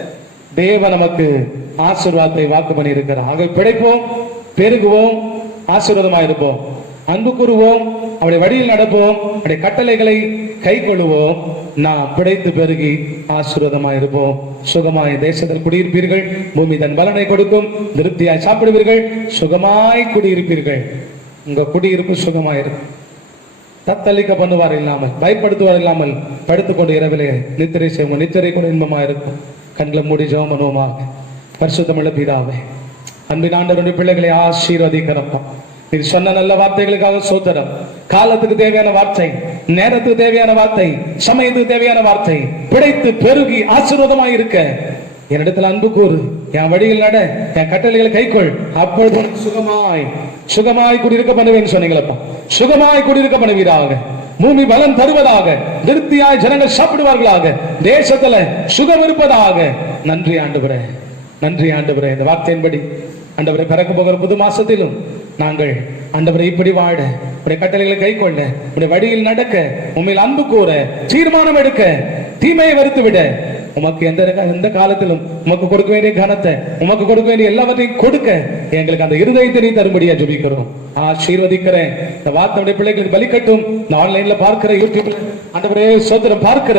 தேவன் நமக்கு ஆசீர்வாதத்தை வாக்கு பண்ணி இருக்கிறார். ஆக பிழைப்போம், பெருகுவோம், ஆசீர்வாதமா இருப்போம், அன்பு கூறுவோம், அவருடைய வழியில் நடப்போம், அவருடைய கட்டளைகளை கை கொள்ளுவோம். நாம் பிழைத்து பெருகி ஆசீர்வாதமாய் இருப்போம். சுகமாய் தேசத்தில் குடியிருப்பீர்கள். பூமி தன் பலனை கொடுக்கும். திருப்தியாய் சாப்பிடுவீர்கள், சுகமாய் குடியிருப்பீர்கள். உங்க குடியிருப்பு சுகமாயிருக்கும். தத்தளிக்க பண்ணுவார் இல்லாமல், பயப்படுத்துவார் இல்லாமல் படுத்துக்கொண்டு இரவிலே நித்திரை செய்வோம். நித்திரை கூட இன்பமா இருக்கும். கண்களை மூடி ஜெபம் பண்ணுவோமாக. பரிசுத்தமுள்ள பிதாவே, அன்பின் ஆண்டவருடைய பிள்ளைகளை ஆசீர்வதிக்கிறப்பா. நீ சொன்ன நல்ல வார்த்தைகளுக்காக சோதரம். காலத்துக்கு தேவையான வார்த்தை, நேரத்துக்கு தேவையான வார்த்தை, சமயத்துக்கு தேவையான வார்த்தை, பிழைத்து பெருகி ஆசீர்வாதமாய் இருக்க என்னிடத்தில் அன்பு கூறு. என் வழியில் நட, என் கட்டளைகளை கைக்கொள். அப்பொழுது சுகமாய் குடியிருக்க பண்ணுவேன்னு சொன்னீங்களப்பா. சுகமாய் குடியிருக்க பண்ணுவீராக. பூமி பலன் தருவதாக. திருப்தியாய் ஜனங்கள் சாப்பிடுவார்களாக. தேசத்துல சுகம் இருப்பதாக. நன்றி ஆண்டவரே, நன்றி ஆண்டவரே. இந்த வார்த்தையின்படி ஆண்டவரை பிறக்க போகிற புது மாசத்திலும் நாங்கள் ஆண்டவரை இப்படி வாழ, உடைய கட்டளைகளை கை கொள்ள, உடைய வழியில் நடக்க, உண்மையில் அன்பு கூற, தீர்மானம் எடுக்க, தீமையை வெறுத்து விட, உமக்கு எந்த காலத்திலும் உமக்கு கொடுக்க வேண்டிய கனத்தை, உமக்கு கொடுக்க வேண்டிய எல்லாவற்றையும் கொடுக்க எங்களுக்கு அந்த இருதயத்தை நீ தரும்படியா ஜெபிக்கிறோம். ஆசீர்வதிக்கிறேன். இந்த வார்த்தையுடைய பிள்ளைகளுக்கு பலிக்கட்டும். இந்த ஆன்லைன்ல பார்க்கிற, யூடியூப்ல ஆண்டவரே சோத்திரம் பார்க்கிற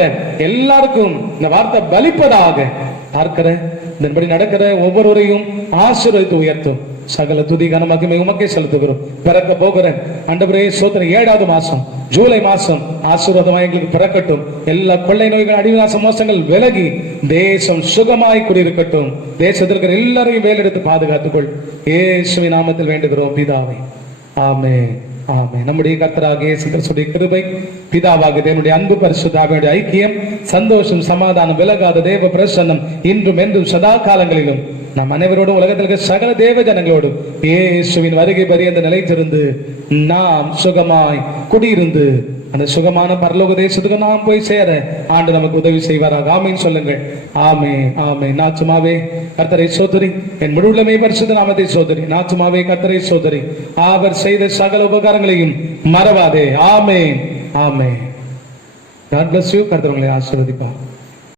எல்லாருக்கும் இந்த வார்த்தை பலிப்பதாக. பார்க்கிற இதன்படி நடக்கிற ஒவ்வொருவரையும் ஆசீர்வதித்து உயர்த்தும். சகல துதி கன மகிமை உமக்கே செலுத்துகிறோம். பிறக்க போகிற ஆண்டவரே சோத்திரம் 7வது மாசம் ஜூலை மாசம் ஆசீர்வாதமாய் எங்களுக்கு பிறக்கட்டும். எல்லா கொள்ளை நோய்கள், அடிவிநாச மோசங்கள் விலகி தேசம் சுகமாய் குடியிருக்கட்டும். தேசத்திற்கு எல்லாரையும் வேலெடுத்து பாதுகாத்துக்கொள். இயேசுவின் நாமத்தில் வேண்டுகிறோம் பிதாவே. ஆமென், ஆமென். நம்முடைய கர்த்தராகிய இயேசு கிறிஸ்துவின் கிருபை, பிதாவாகிய தேவனுடைய அன்பு, பரிசுத்த ஆவியானவருடைய ஐக்கியம், சந்தோஷம், சமாதானம், விலகாத தேவ பிரசன்னம் இன்றும் என்றும் சதா காலங்களிலும் நம் அனைவரோடும் உலகத்தில் இருக்க சகல தேவ ஜனங்களோடும் இயேசுவின் வருகை பரியந்த நிலைத்திருந்து நாம் சுகமாய் குடியிருந்து அந்த சுகமான பரலோக தேசத்துக்கு நாம் போய் சேர ஆண்டு நமக்கு உதவி செய்வாராக. ஆமீன் சொல்லுங்கள். ஆமே, ஆமே. நாச்சுமாவே கர்த்தரை சோதரி, என் முழுவதுமே பரிசுத்த நாமத்தை சோதரி. நாச்சுமாவே கர்த்தரை சோதரி, அவர் செய்த சகல உபகாரங்களையும் மறவாதே. ஆமே, ஆமே. God bless you. கர்த்தர் உங்களை ஆசீர்வதிப்பார்.